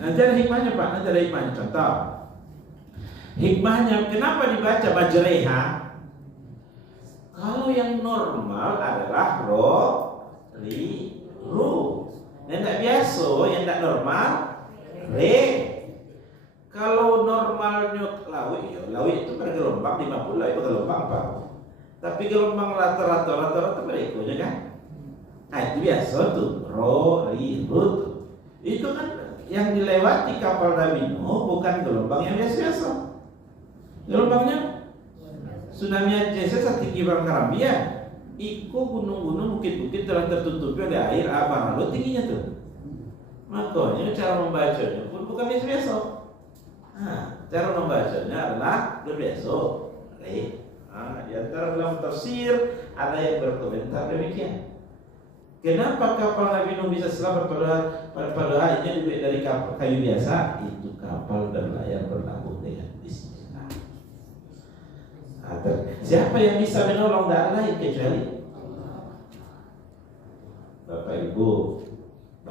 Nanti ada hikmahnya Pak, nanti ada hikmahnya. Contoh, hikmahnya kenapa dibaca majreha? Kalau yang normal adalah ro, ri, ru. Yang tidak biasa, yang tidak normal re. Kalau normalnya lawi itu bergelombang 50, itu gelombang apa? Tapi gelombang rata-rata berikutnya kan? Nah itu biasa tuh, ro, ri, ru tuh. Itu kan yang dilewati kapal Nabi Nuh bukan gelombang yang biasa-biasa. Gelombangnya tsunami Aceh setinggi Bang Karambia. Iku gunung-gunung, bukit-bukit telah tertutupi oleh air abang lalu tingginya tuh. Makanya cara membacanya pun bukan biasa-biasa. Cara membacanya adalah berbiasa. Di antara dalam tafsir ada yang berkomentar demikian. Kenapa kapal Nabi Nuh bisa selamat padahal ini dibuat dari kapal kayu biasa? Itu kapal berlayar berlabuh dengan bismillah. Siapa yang bisa menolong? Tidak ada lain kecuali Bapak Ibu.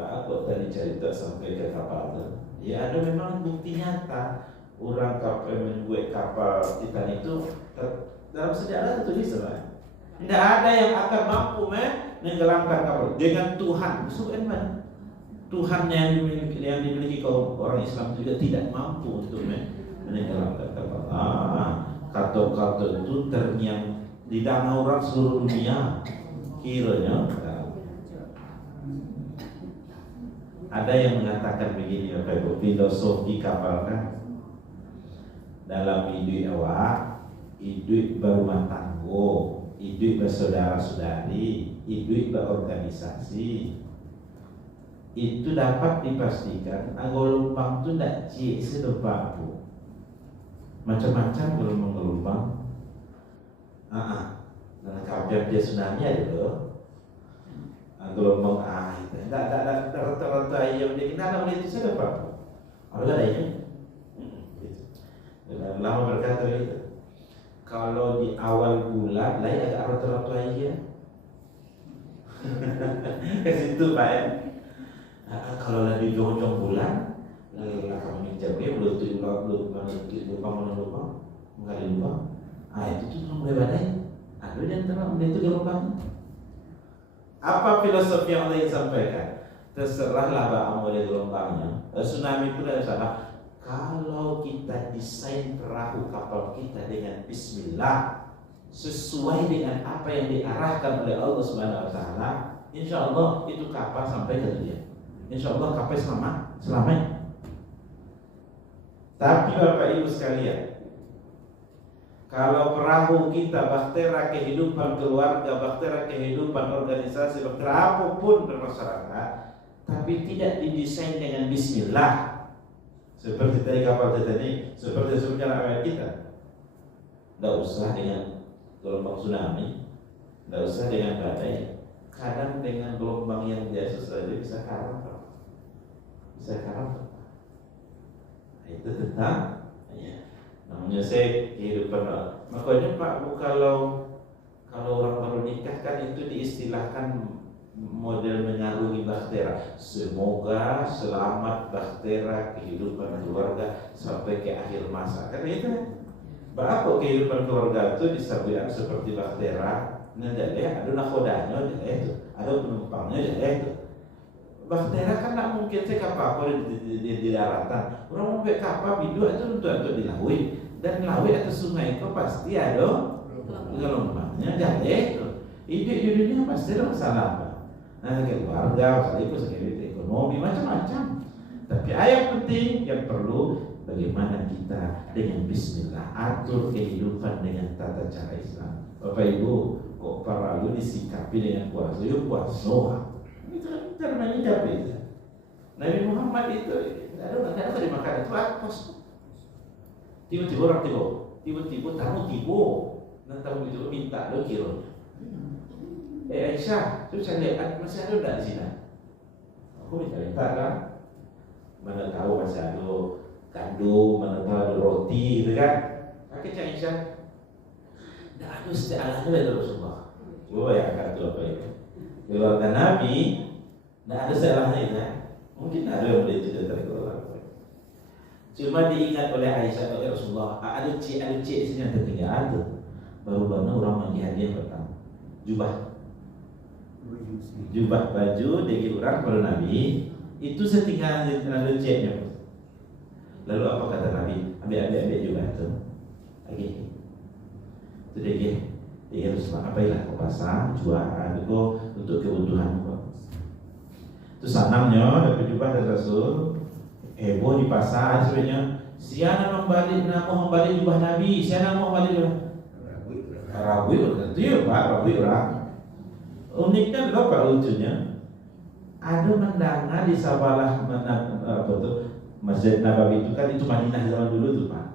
Kok tadi cerita sampai ke kapal itu? Ya ada memang bukti nyata orang kapal membuat kapal Titan itu dalam sejarah tertulis lah. Tidak ada yang akan mampu menenggelamkan kapal dengan Tuhan. Subhanallah. Tuhan yang dimiliki kaum orang Islam juga tidak mampu untuk menenggelamkan kapal. Kata-kata itu terngiang di danau orang seluruh dunia. Kiranya ada yang mengatakan begini, Bapak Ibu, filosofi kapal kan dalam hidup awak, hidup berumah tangga, hidup bersaudara-saudari, hidup berorganisasi, itu dapat dipastikan gelombang itu tidak cik sedepak bu, macam-macam gelombang. Nah kapal dia tsunami ada loh. Gelombang itu tidak rata-rata yang dia kenal oleh itu saya dapat. Ada ini. Lama berkata itu. Kalau di awal bulan lain agak rata-rata aja. Ke situ Pak ya. Kalau lagi jauh-jauh bulan, akan mencapai belum lupa, itu tuh mulai badai. Aduh dan terang itu gelombang. Apa filosofi yang Allah sampaikan? Terserahlah bang oleh gelombangnya. Tsunami itu tidak salah. Kalau kita desain perahu kapal kita dengan Bismillah, sesuai dengan apa yang diarahkan oleh Allah Subhanahu Wa Taala, insya Allah itu kapal sampai ke tujuan. Insya Allah kapal selamanya. Tapi Bapak Ibu sekalian, kalau perahu kita bahtera kehidupan keluarga, bahtera kehidupan organisasi, bahtera apapun bermasyarakat, tapi tidak didesain dengan Bismillah, seperti tadi kapal tadi, seperti sebelumnya ayat kita, tidak usah dengan gelombang tsunami, tidak usah dengan badai, kadang dengan gelombang yang biasa saja bisa karam. Itu tentang namanya saya kehidupan. Makanya Pak Bu, kalau orang baru nikah kan itu diistilahkan model mengarungi bahtera. Semoga selamat bahtera kehidupan keluarga sampai ke akhir masa. Kan itu berapa kehidupan keluarga itu disebut seperti bahtera. Nah jadi ada nakodanya itu, ada penumpangnya itu. Bahtera kan tak mungkin saya kapal di daratan. Orang mau kapal bidu itu untuk dilaui. Dan laut atau sungai itu pasti ada gelombangnya, jadi hidup di dunia pasti ada masalah. Nah, keluarga, masalah ekonomi, macam-macam. Tapi yang penting yang perlu bagaimana kita dengan Bismillah atur kehidupan dengan tata cara Islam. Bapak Ibu, kok para lu disikapi dengan puasa? Yuk puasa. Itu cara menyikapi. Nabi Muhammad itu ada dimakan itu apa? Tiba-tiba orang tamu dan tamu itu minta lo kilo. Aisyah, terus saya lihat masih ada enggak di sini? Aku minta kan, mana tahu masih ada gandum, mana tahu ada roti, gitu kan? Akhirnya Aisyah, tidak ada setiap dari Rasulullah. Coba ya kata apa itu? Keluarga Nabi, tidak ada salahnya itu. Mungkin ada yang boleh cerita dari keluarga. Cuma diingat oleh Aisyah oleh Rasulullah, ada cik sini yang tertinggal ada. Baru orang mandi hadiah pertama, jubah baju dari orang pada Nabi itu setinggal ada ciknya. Lalu apa kata Nabi? Ambil jubah itu. Lagi itu dia Rasulullah, apailah kau pasang juara itu untuk kebutuhan kau. Itu sanamnya dapat jubah dari Rasul. Heboh di pasar sebenarnya. Siapa membalik jubah Nabi? Siapa mau balik jubah? Rabi itu ya Pak, Rabi orang. Uniknya berapa lucunya? Ada mendengar di Sabalah Masjid Nabawi itu kan itu Madinah zaman dulu tuh Pak.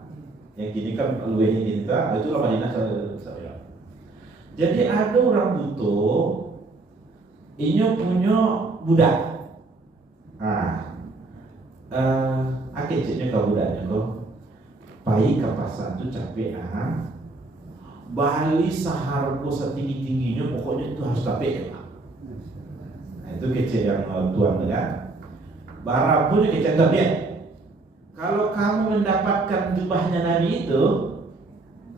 Yang gini kan luwehnya kita, itulah Madinah saya. Jadi ada orang butuh, inyo punya budak. Akeceknya ke budaknya kok. Pai ke pasar tu capek Bali sahargo setinggi-tingginya, pokoknya itu harus capek ya Pak. Nah, itu kecek yang tuan dengar. Barang pun kecek dia. Kalau kamu mendapatkan jubahnya Nabi itu,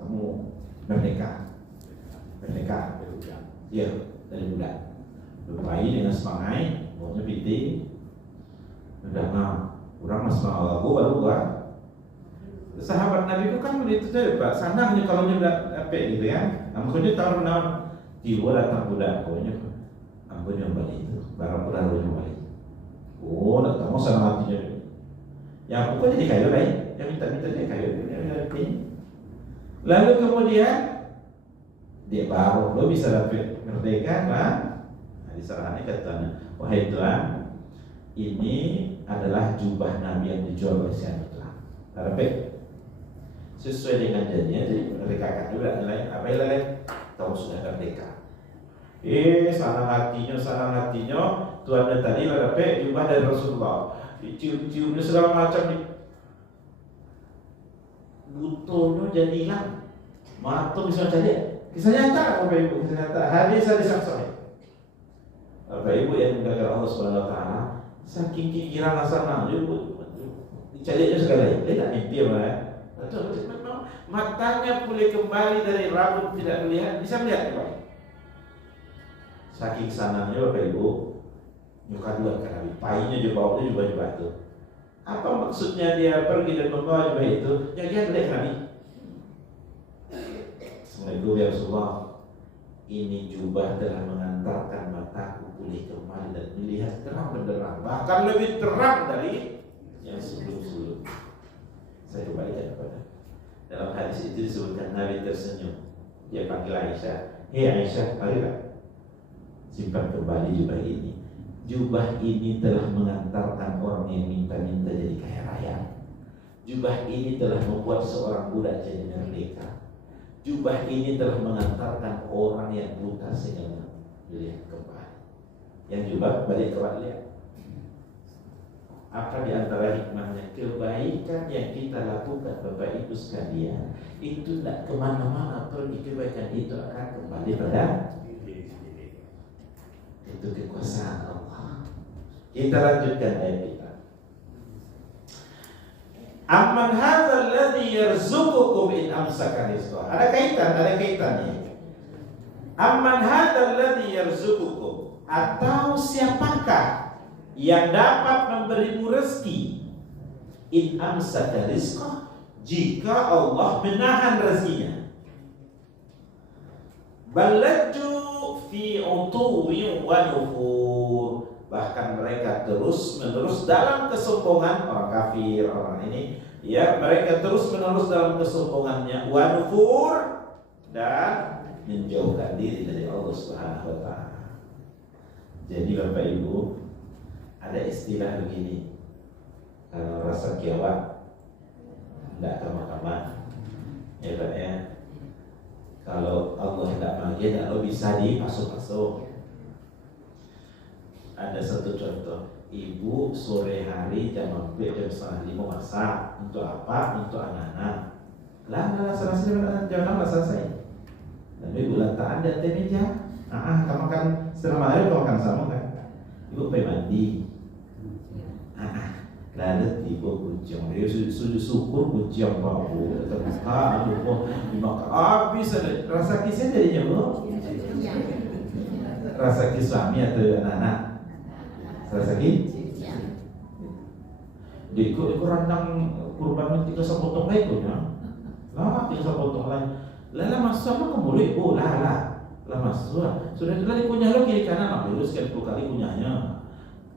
kamu merdeka. Merdeka dari budak. Iya, dari budak. Lupai dengan semangai, pokoknya piti. Udah orang mas mau baru gua. Sahabat Nabi itu kan begitu saja Pak. Sanangnya kalau dia udah gitu ya. Makanya tahun tiba datang budak, pokoknya ampun yang balik itu. Barang budak yang balik. Oh, nak tahu sana matinya. Yang pokoknya di kayu lain, yang minta dia kayu. Lalu kemudian dia baru lo bisa dapat merdeka kan? Nah, diserahannya katanya, wahai Tuhan, ini adalah jubah Nabi yang dijual oleh siapa Tuhan. Tapi sesuai dengan janjinya, jadi merdekakan juga nilai apa yang lain? Kamu sudah merdeka. Salah hatinya Tuhan tadi lah dapat jubah dari Rasulullah. Cium-ciumnya segala macam nih. Butuhnya jadi hilang. Mata bisa jadi. Kisah nyata Bapak Ibu, kisah nyata. Hadis sahih. Bapak Ibu yang mendengar Allah Subhanahu Wa Taala, saking kikiran asana, dicarinya segala. Dia tak mimpi apa? Matanya boleh kembali dari rambut tidak melihat, bisa melihat Bapak. Saking sananya Bapak Ibu, nyuka dua kan Nabi, painya juga itu. Apa maksudnya dia pergi dan membawa jubah itu? Ya dia lihat Nabi. Assalamualaikum ya Rasulullah. Ini jubah telah mengantarkan mataku pulih kembali dan melihat terang benderang, bahkan lebih terang dari yang sebelum-sebelum. Saya kembalikan kepada dalam hadis itu disebutkan Nabi tersenyum. Dia panggil Aisyah, hei Aisyah, marilah simpan kembali jubah ini. Jubah ini telah mengantarkan orang yang minta-minta jadi kaya raya. Jubah ini telah membuat seorang budak jadi merdeka. Jubah ini telah mengantarkan orang yang buta sehingga melihat kembali. Yang jubah balik kembali lihat. Apa di antara hikmahnya? Kebaikan yang kita lakukan Bapak Ibu sekalian, itu tidak kemana-mana pergi, kebaikan itu akan kembali pada itu kekuasaan Allah. Kita lanjutkan ayat kita. Amman hadzal ladzi yarzuqukum in amsaka rizqah. Ada kaitannya. Amman hadzal ladzi yarzuqukum, atau siapakah yang dapat memberimu rezeki in amsaka rizqah, jika Allah menahan rezekinya. Balajju fi utuwi wa nufur, bahkan mereka terus-menerus dalam kesombongan. Orang kafir, orang ini ya, mereka terus-menerus dalam kesombongannya, wa nufur, dan menjauhkan diri dari Allah Subhanahu wa taala. Jadi Bapak Ibu, ada istilah begini, kalau rasa kiawat tidak kamar-kamar ya Pak ya. Kalau Allah tidak manggil, kalau bisa dipasuk-pasuk. Ada satu contoh, ibu sore hari jam 4:30 masak. Untuk apa? Untuk anak-anak. Lah selesai jam 6 selesai. Dan ibu letak ada di meja. Kamu makan setelah maghrib, kamu makan sama kan? Ibu pergi mandi. Lalu tiba kucing, dia sudah syukur kucing babu, terbuka, lupa dimakan habis. Rasa kisah jadinya bu, rasa kisah suami atau anak-anak, rasa kisah. Dia ikut randang kurban 3 sepotong lain punya, lah 3 sepotong lain, lah masuk apa kembali, oh lah masuk, sudah itu lagi punya lo kiri kanan, ambil sekian 10 kali punyanya,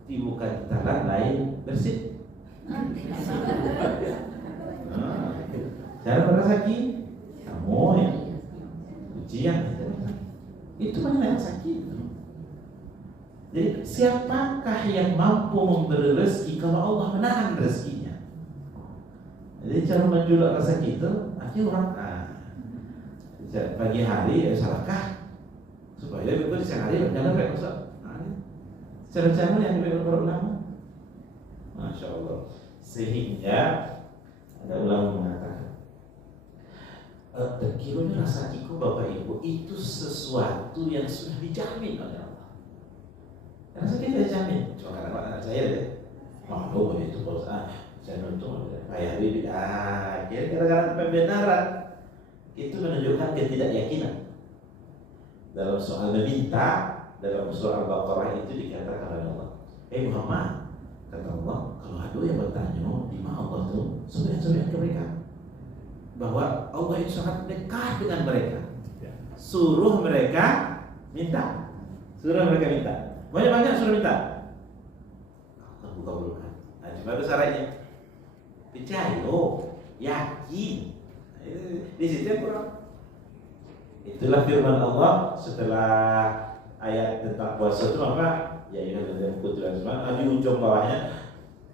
dibuka tangan lain bersih. Cara berasaki kamu ya ujian itu banyak sakit. Jadi siapakah yang mampu memberi rezeki kalau Allah menahan rezekinya? Jadi Jadi cara menjulak rasa kita, akhirnya orang pagi hari salahkah supaya betul di siang hari jangan pakai masak. Cara-cara yang dipakai para ulama, masya Allah. Sehingga ada ulama mengatakan, terkiranya rasa iku bapak ibu itu sesuatu yang sudah dijamin oleh Allah. Rasa kita dijamin. Cuma kadang anak saya deh, malu itu bos saya nonton ayah bibi gara-gara pembenaran itu menunjukkan ketidakyakinan dalam soal meminta. Dalam surah Al-Baqarah itu dikatakan oleh Allah, Muhammad, kata Allah, kalau ada yang bertanya di mana Allah itu, sebenarnya ke mereka bahwa Allah itu sangat dekat dengan mereka. Suruh mereka minta. Banyak-banyak suruh minta. Kamu kabulkan. Nah, cuma itu syaratnya. Percaya, yakin. Di situ kurang. Itulah firman Allah setelah ayat tentang puasa itu apa? Ya ini kebetulan semua. Di ujung bawahnya,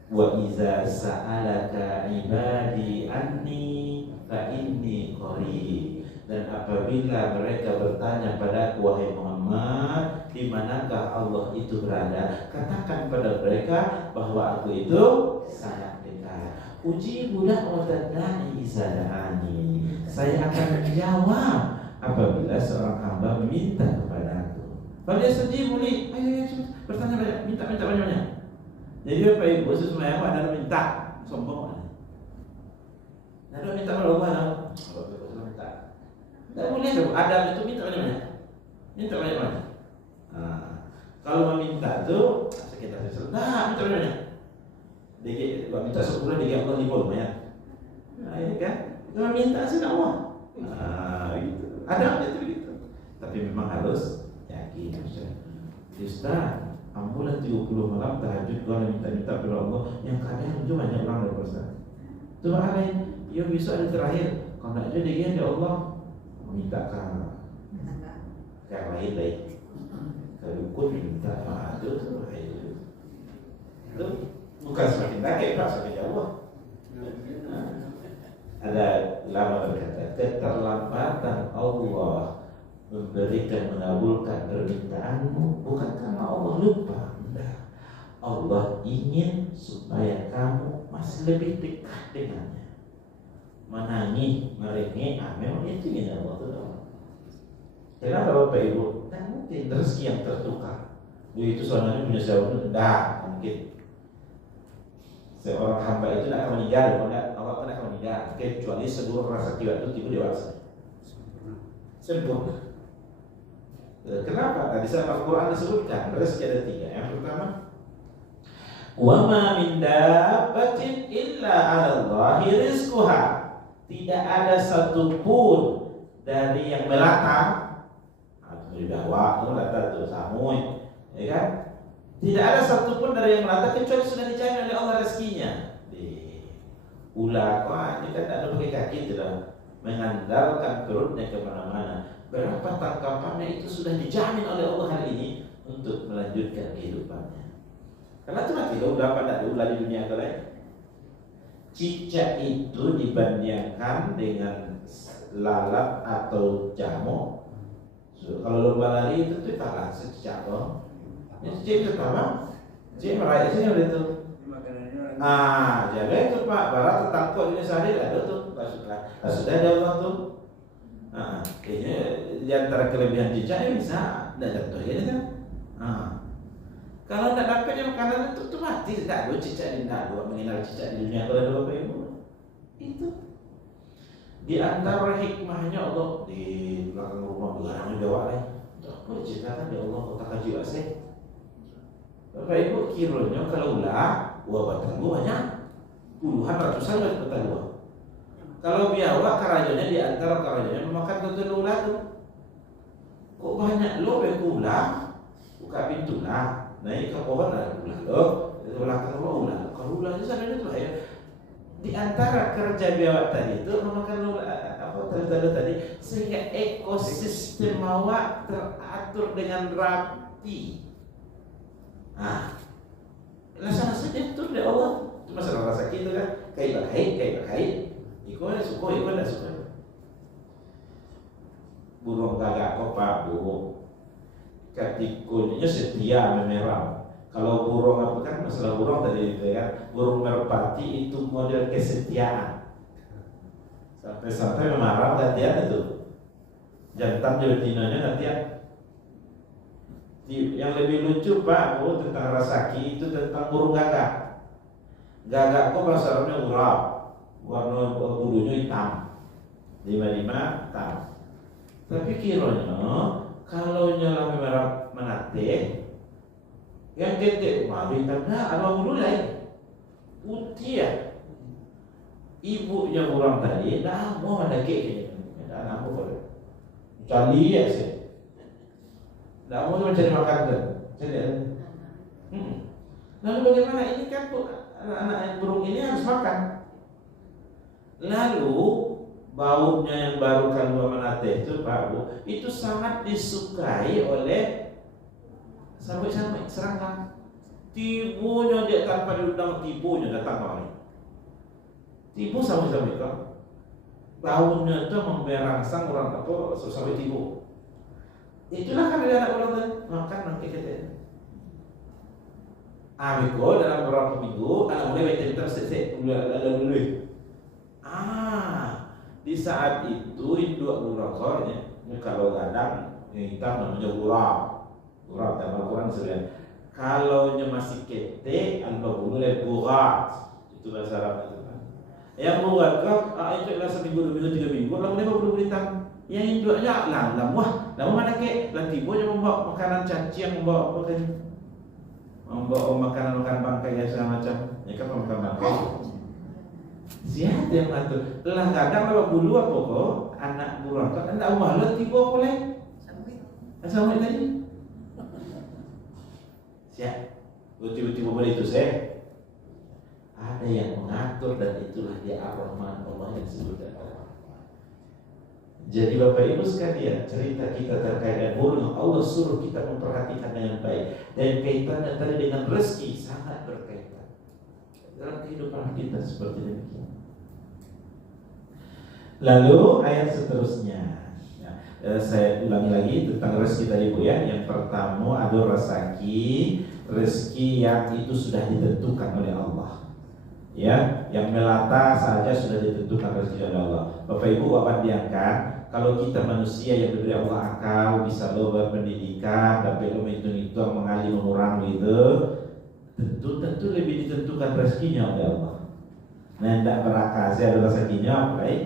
wa iza sa'alaka ibadi anni fa inni qarib. Dan apabila mereka bertanya padaku, wahai Muhammad, di manakah Allah itu berada? Katakan pada mereka bahwa aku itu sangat dekat. Ujibu da'watan da'i iza da'ani. Saya akan menjawab apabila seorang hamba meminta kepada aku. Kalau dia sedih boleh, ayo bertanya banyak, minta banyak. Jadi Bapak Ibu sesuai apa ada minta, sombong. Ada minta pada Allah, kalau minta. Tidak boleh dong. Adam itu minta banyak. Kalau meminta tu sekitar sesuatu. Minta banyak. Dia kalau minta 10 dia Allah 5 banyak. Ini kan? Kalau minta sudah Allah. Gitu. Ada itu begitu. Tapi memang harus yakin. Ustaz, ambulan 30 malam tahajud kalau minta-minta kepada Allah yang kadang itu banyak orang dari Ustaz. Itu lain. Ya besok ada terakhir. Kalau nak jadi dia Allah minta kan. Yang lain baik. Kalau kau minta itu bukan semakin sakit, tak semakin jauh. Ada ulama berkata, keterlambatan Allah memberikan mengabulkan permintaanmu bukan karena Allah lupa. Allah ingin supaya kamu masih lebih dekat dengannya. Menangis, merengek, memang itu ingin Allah itu. Kenapa Bapak Ibu? Tak mungkin rezeki yang tertukar. Itu soalnya punya seorang itu tidak mungkin. Seorang hamba itu tidak akan meninggal, Allah tidak akan meninggal kecuali seluruh rasa jiwa itu tiba dewasa. Sempurna. Kenapa? Di dalam Al-Quran disebutkan rezeki ada 3. Yang pertama, wa ma min dabbatin illa 'ala Allahi rizquha. Tidak ada satupun dari yang melata, Dakwah, melata itu samui, ya kan? Tidak ada satupun dari yang melata kecuali sudah dijamin oleh Allah rezekinya. Ular, ini kan ada pakai kaki sudah mengandalkan perutnya kemana-mana. Berapa tangkapannya itu sudah dijamin oleh Allah hari ini untuk melanjutkan kehidupannya. Karena itu mati loh, berapa tidak ada ular di dunia atau lain. Cicak itu dibandingkan dengan lalat atau jamuk. Kalau lomba lari itu kalah secicak loh. Ini cicak itu apa? Cicak meraih sini udah itu. Jaga itu Pak. Barat tertangkap ini sehari ada tuh. Sudah ada Allah tuh. Ini di antara kelebihan cicak ini bisa tidak jatuh ya kan? Kalau tidak dapatnya makanan itu mati. Tidak ada cicak di dunia. Mengenal cicak di dunia kalau ada Bapak Ibu. Itu. Di antara hikmahnya Allah di belakang rumah belarangnya jawab lain. Boleh ceritakan ya Allah kota jiwa saya. Bapak Ibu kiranya kalau ulah batalu banyak puluhan ratusan batalu. Kalau biawak karajonya di antara karajonya memakan betul ulah tu. Kok banyak lo ulah buka pintu lah. Naik ke pohon ada ulah lo. Di belakang rumah ulah. Kalau ulah itu sana itu ya. Di antara kerja biawak tadi itu memakan tanda-tanda tadi sehingga ekosistem awak teratur dengan rapi. Laksana saja itu dari Allah. Cuma masalah rasa kita kan kayak baik. Iko tidak suka. Burung gagak kok Pak Bu, katikunya setia memerau. Kalau burung apa kan masalah burung tadi itu ya, burung merpati itu model kesetiaan. Sampai-sampai memarau gantian itu. Jantan betinanya gantian. Yang lebih lucu Pak Bu tentang rasaki itu tentang burung gagak. Gagak kok bahasa Arabnya urap, warna bulunya hitam, 5 hitam. Tapi kiranya kalau nyala merah menate, yang gede malu hitam dah, ada bulu lain, putih ya. Ibunya burung tadi, dah mau ada kek, dah nampak boleh. Cari ya sih. Dah mau cari makan tu, cari. Lalu bagaimana ini kan anak-anak burung ini harus makan. Lalu baunya yang baru keluar menate itu Pak Bu, itu sangat disukai oleh sampai-sampai serangga. Tibunya dia tanpa diundang, tibunya datang kemari. Tibu sampai-sampai kan. Baunya itu memberangsang orang apa sampai tibu. Itulah kan ada anak orang tadi makan nanti katanya. Amiko dalam beberapa minggu anak mulai baca cerita sesek dulu. Di saat itu induk burung ini kalau gadang yang hitam namanya gurap dalam Al-Quran sebenarnya. Kalau masih kete al-babulu burat, itu bahasa Arab itu kan. Yang burat kan itu adalah seminggu 2 minggu 3 minggu lalu dia berbulu hitam. Yang induknya lama mana ke tiba dia membawa makanan cacing, membawa apa tadi? Membawa makanan bangkai yang segala macam. Ya kan makan bangkai. Siapa yang ngatur? Telah kadang lewat bulu apa kok anak burung kan anda malu tiba boleh sampai tadi. Siapa? Tiba-tiba boleh itu saya. Ada yang mengatur dan itulah dia Ar-Rahman, Allah yang disebut Allah. Jadi Bapak Ibu sekalian, cerita kita terkait dengan burung Allah suruh kita memperhatikan dengan baik dan kaitannya tadi dengan rezeki sangat berkaitan dalam kehidupan kita seperti demikian. Lalu ayat seterusnya, saya ulangi lagi tentang rezeki tadi Bu ya. Yang pertama ada rezeki yang itu sudah ditentukan oleh Allah. Ya, yang melata saja sudah ditentukan rezeki oleh Allah. Bapak Ibu bayangkan kalau kita manusia yang diberi Allah akal, bisa lo berpendidikan, tapi lo hitung-hitung mengali mengurang gitu, tentu lebih ditentukan rezekinya oleh Allah. Nah, tidak berakal, ada rezekinya, baik.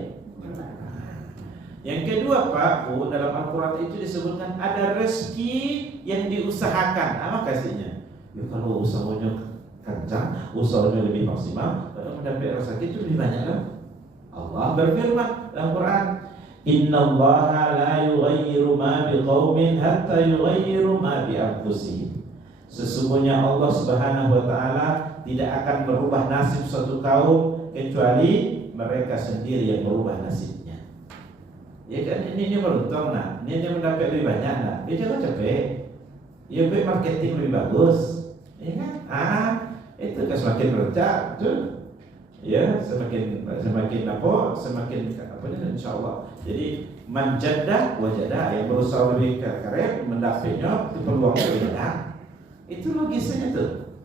Yang kedua Pak Bu, dalam Al-Quran itu disebutkan ada rezeki yang diusahakan. Apa kasihnya? Ya kalau usahanya kencang, usahanya lebih maksimal, kalau mendapat rezeki itu lebih banyak kan? Allah berfirman dalam Quran, Innallaha la yughayyiru ma biqaumin hatta yughayyiru ma bi anfusihim. Sesungguhnya Allah Subhanahu wa taala tidak akan merubah nasib suatu kaum kecuali mereka sendiri yang merubah nasibnya. Ya kan ini beruntung nah, ini dia mendapat lebih banyak nah. Dia jangan capek. Ya baik marketing lebih bagus. Ya kan? Itu kan semakin bercak tuh. Ya, semakin apa? Semakin apa ni insyaallah. Jadi manjadah wajadah, yang berusaha lebih keren mendapatnya itu peluang lebih banyak. Itu logisnya tuh.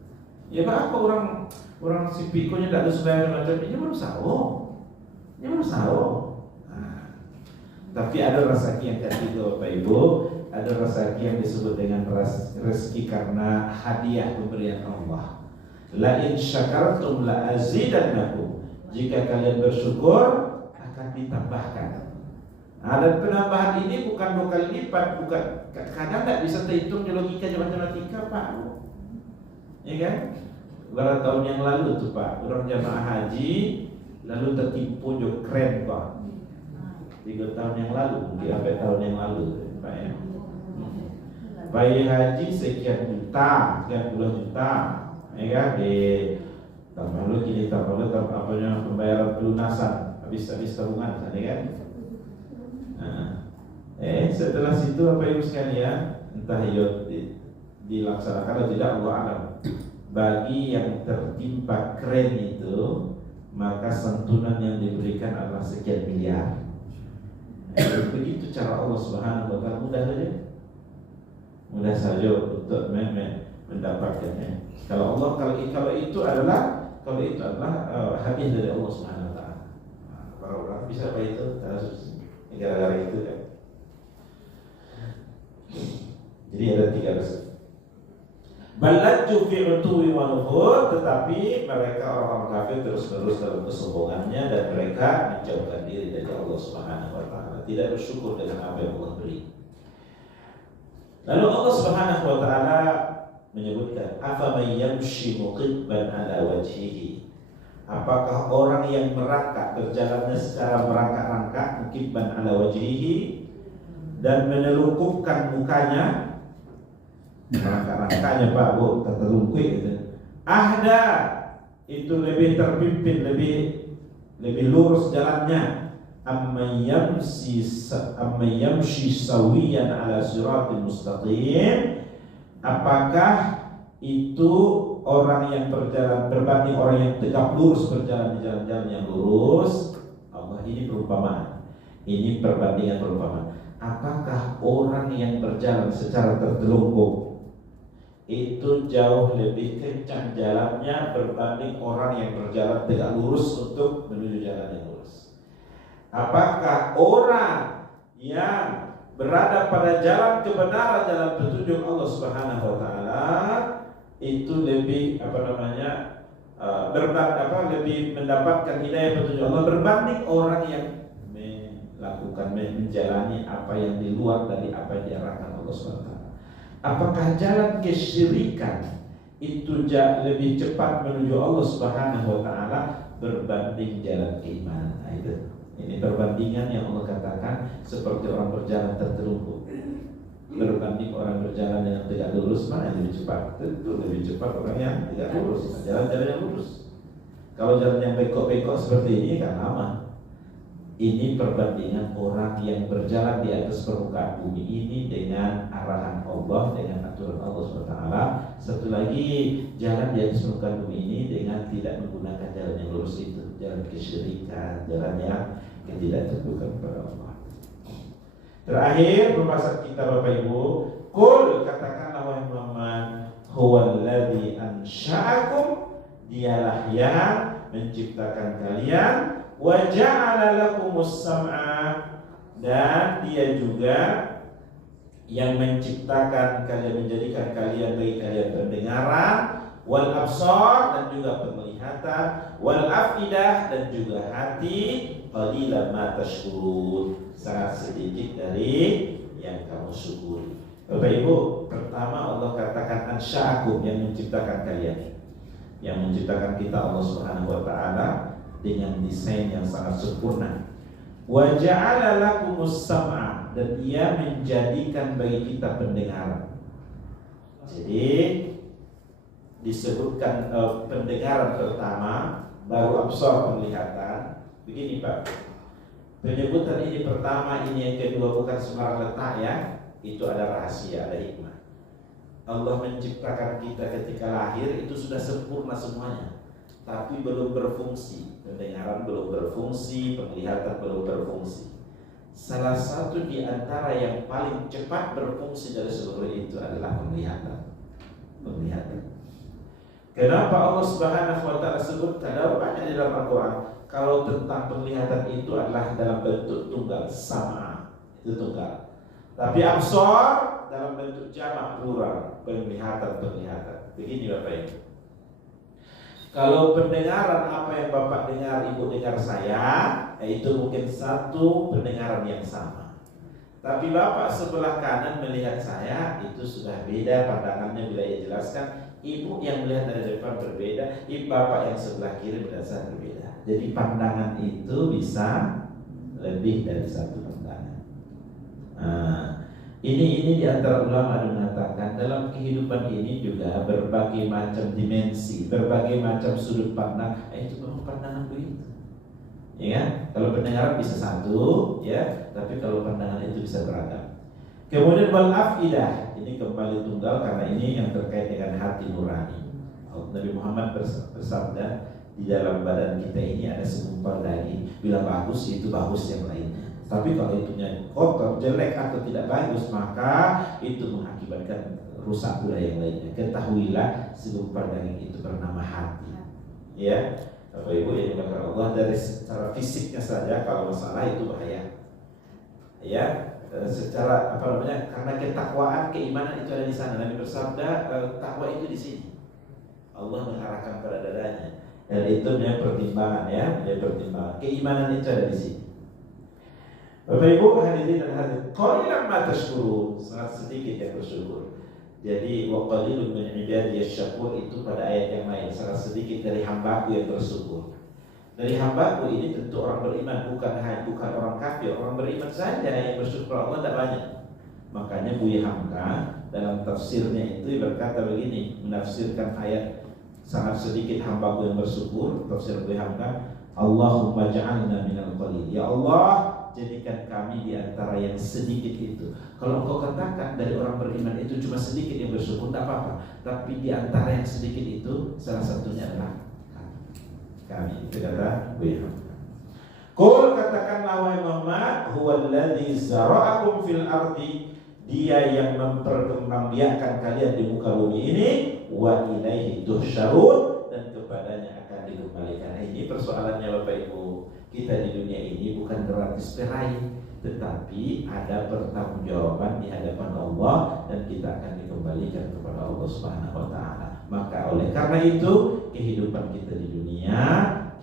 Ya apa orang si pikonya tak ada sembahyang macam ini baru sawo. Tapi ada rezeki yang ketiga Bapak Ibu, ada rezeki yang disebut dengan rezeki karena hadiah pemberian Allah. La in syakartum la azidannakum. Jika kalian bersyukur akan ditambahkan. Dan penambahan ini bukan 2 kali lipat, bukan kadang tak bisa terhitung di logika matematika Pak. Ya kan? Beberapa tahun yang lalu tuh Pak, orang jamaah haji lalu tertipu jo keren Pak. 3 tahun yang lalu, mungkin sampai tahun yang lalu Pak ya. Bayi haji sekian juta, sekian puluh juta, ya kan? Tambah lu kini tambah apanya pembayaran pelunasan habis tabungan, ya kan? Setelah situ apa Ibu sekalian, entah dilaksanakan atau tidak Allah alam. Bagi yang tertimpa keren itu, maka santunan yang diberikan adalah sekian miliar. Begitu cara Allah Subhanahu wa taala, mudah saja untuk mendapatkannya. Kalau itu adalah hadiah dari Allah Subhanahu wa taala. Para orang bisa apa itu? Gara-gara itu kan. Jadi ada 3 resep. Balaju fi utuwi wa nufur, tetapi mereka orang kafir terus-menerus dalam kesombongannya dan mereka menjauhkan diri dari Allah Subhanahu wa taala, tidak bersyukur dengan apa yang Allah beri. Lalu Allah Subhanahu wa taala menyebutkan, afaman yamshi muqibban ala wajhihi, apakah orang yang merangkak, berjalannya secara merangkak-rangkak, muqibban ala wajhihi, dan menelungkupkan mukanya, rangkaknya Pak Bu, tertelungkup gitu. Ahda itu lebih terpimpin, lebih lurus jalannya. Amma yamshi sawiyan ala siratil mustaqim. Apakah itu orang yang berjalan berbanding orang yang tegak lurus berjalan di jalan-jalan yang lurus? Allah, ini perumpamaan. Ini perbandingan perumpamaan. Apakah orang yang berjalan secara tertelungkup itu jauh lebih kencang jalannya berbanding orang yang berjalan tegak lurus untuk menuju jalan yang lurus? Apakah orang yang berada pada jalan kebenaran, jalan petunjuk Allah Subhanahu wa taala itu lebih lebih mendapatkan hidayah petunjuk Allah berbanding orang yang menjalani apa yang di luar dari apa yang diarahkan Allah Subhanahu wa taala? Apakah jalan kesyirikan itu lebih cepat menuju Allah Subhanahu wa taala berbanding jalan keimanan? Nah, ini perbandingan yang Allah katakan, seperti orang berjalan tertelungkup berbanding orang berjalan dengan tegak lurus, mana yang lebih cepat? Tentu lebih cepat orang yang tegak lurus, jalan-jalan yang lurus. Kalau jalan yang bengkok-bengkok seperti ini kan lama. Ini perbandingan orang yang berjalan di atas permukaan bumi ini dengan arahan Allah, dengan aturan Allah SWT. Satu lagi, jalan di atas permukaan bumi ini dengan tidak menggunakan jalan yang lurus itu, jalan kesyirikan, jalan yang tidak terbuka kepada Allah. Terakhir pembahasan kita Bapak Ibu, qul, katakanlah wahai Muhammad, huwallazi ansha'akum, dialah yang menciptakan kalian, wa ja'ala lakumus sam'a, dan dia juga yang menciptakan kalian, menjadikan kalian bagi kalian pendengaran, wal absar, dan juga penglihatan, wal afidah, dan juga hati, qalilan ma tashkurun, sangat sedikit dari yang kamu syukuri. Bapak Ibu, pertama Allah katakan ansya'akum, yang menciptakan kalian, yang menciptakan kita Allah Subhanahu wa taala dengan desain yang sangat sempurna. Wa ja'ala lakumus sam'a, dan ia menjadikan bagi kita pendengaran. Jadi disebutkan pendengaran pertama, baru absar, penglihatan. Begini Pak, penyebutan ini pertama, ini yang kedua bukan sembarang letak ya. Itu ada rahasia, ada hikmah. Allah menciptakan kita ketika lahir itu sudah sempurna semuanya, tapi belum berfungsi. Pendengaran belum berfungsi, penglihatan belum berfungsi. Salah satu di antara yang paling cepat berfungsi dari seluruh itu adalah penglihatan. Kenapa Allah Subhanahu wa taala sebut, ada banyak di dalam Al-Qur'an kalau tentang penglihatan itu adalah dalam bentuk tunggal, sama, itu tunggal. Tapi absar dalam bentuk jamak, plural, penglihatan. Begini Bapak Ibu, kalau pendengaran apa yang Bapak dengar, Ibu dengar saya, itu mungkin satu pendengaran yang sama. Tapi Bapak sebelah kanan melihat saya, itu sudah beda pandangannya bila ia jelaskan. Ibu yang melihat dari depan berbeda, Ibu Bapak yang sebelah kiri berasa berbeda. Jadi pandangan itu bisa lebih dari satu pandangan. Ini di antara ulama ada mengatakan dalam kehidupan ini juga berbagai macam dimensi, berbagai macam sudut pandang. Itu memang pandangan begitu. Ya, kalau pendengaran bisa satu, ya, tapi kalau pandangan itu bisa beragam. Kemudian wal afidah, ini kembali tunggal karena ini yang terkait dengan hati nurani. Nabi Muhammad bersabda, di dalam badan kita ini ada segumpal daging. Bila bagus itu bagus yang lainnya. Tapi kalau itunya kotor, jelek atau tidak bagus, maka itu mengakibatkan rusak pula yang lainnya. Ketahuilah segumpal daging itu bernama hati. Ya, Bapak Ibu yang dimuliakan Allah, dari secara fisiknya saja kalau masalah itu bahaya. Ya, secara karena ketakwaan, keimanan itu ada di sana. Nabi bersabda, takwa itu di sini. Allah mengarahkan pada dadanya. Dan itu dia pertimbangan ya, dia pertimbangan. Keimanan itu ada di sini. Bapak Ibu hadirin dan hadirat, qalilan ma tashkurun, sangat sedikit yang bersyukur. Jadi wa qalilun min ibadiyasy syakur itu pada ayat yang lain, sangat sedikit dari hambaku yang bersyukur. Dari hambaku ini tentu orang beriman, bukan orang kafir, orang beriman saja yang bersyukur Allah tidak banyak. Makanya Buya Hamka dalam tafsirnya itu berkata begini, menafsirkan ayat sangat sedikit hambaku yang bersyukur. Tafsir Buya Hamka, Allahumma ja'alna minal qalil. Ya Allah, jadikan kami di antara yang sedikit itu. Kalau engkau katakan dari orang beriman itu cuma sedikit yang bersyukur, tidak apa-apa. Tapi di antara yang sedikit itu salah satunya adalah kami. Itu kata Buya Hamka. Qul, katakanlah wahai Muhammad, huwallazi zara'akum fil ardi, dia yang memperkembangbiakkan kalian di muka bumi ini, wa ilaihi tuhsyarun, dan kepadanya akan dikembalikan. Ini persoalannya Bapak Ibu. Kita di dunia ini bukan gratis peraih, tetapi ada pertanggungjawaban di hadapan Allah dan kita akan dikembalikan kepada Allah Subhanahu wa taala. Maka oleh karena itu, kehidupan kita di dunia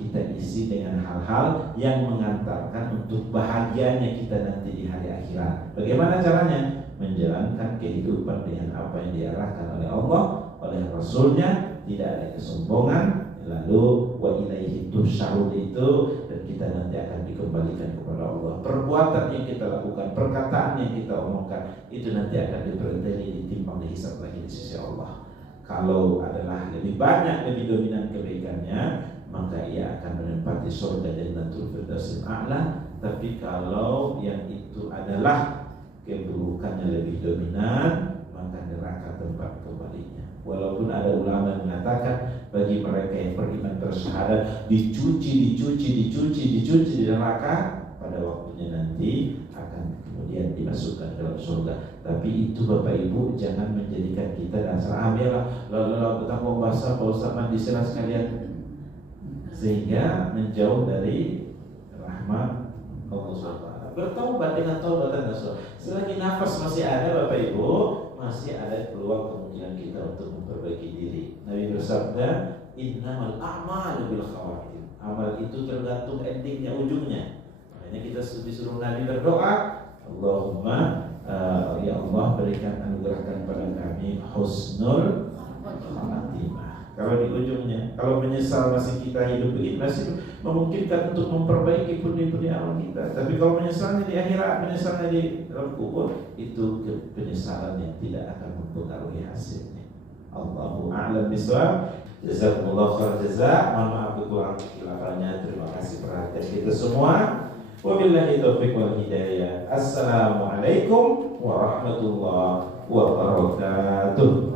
kita isi dengan hal-hal yang mengantarkan untuk bahagianya kita nanti di hari akhirat. Bagaimana caranya? Menjalankan kehidupan dengan apa yang diarahkan oleh Allah, oleh Rasulnya, tidak ada kesombongan. Lalu wa ilaihi tuhsyarun itu, dan kita nanti akan dikembalikan kepada Allah. Perbuatan yang kita lakukan, perkataan yang kita omongkan, itu nanti akan diperinteli, ditimbang, dihisab lagi di sisi Allah. Kalau adalah lebih banyak, lebih dominan kebaikannya, maka ia akan menempati surga Jannatul Firdausil A'la. Tapi kalau yang itu adalah keburukannya lebih dominan, maka neraka tempat kembalinya. Walaupun ada ulama yang mengatakan bagi mereka yang beriman bersyahadat dicuci di neraka, pada waktunya nanti akan kemudian dimasukkan dalam surga. Tapi itu Bapak Ibu jangan menjadikan kita dasar amela lalu betapa basah Pak Ustaz mandi silah sekalian, sehingga menjauh dari rahmat Allah SWT. Bertaubat dengan taubatan nasuha. Selagi nafas masih ada Bapak Ibu, masih ada peluang kemungkinan kita untuk memperbaiki diri. Nabi bersabda, innamal a'malu bil khawatim. Amal itu tergantung endingnya, ujungnya. Makanya kita disuruh Nabi berdoa, Allahumma ya Allah berikan, anugerahkan pada kami husnul khatimah. Kalau di ujungnya, kalau menyesal masih kita hidup begini, masih memungkinkan untuk memperbaiki pundi-pundi amal kita. Tapi kalau menyesalnya di akhirat, menyesalnya di dalam kubur, itu penyesalan yang tidak akan mempengaruhi hasilnya. Allahu a'lam bishawab. Jazakumullah khair jazaa. Mohon maaf kekurangan kekhilafannya. Terima kasih perhatian kita semua. Wabillahi taufiq wal hidayah. Assalamualaikum warahmatullahi wabarakatuh.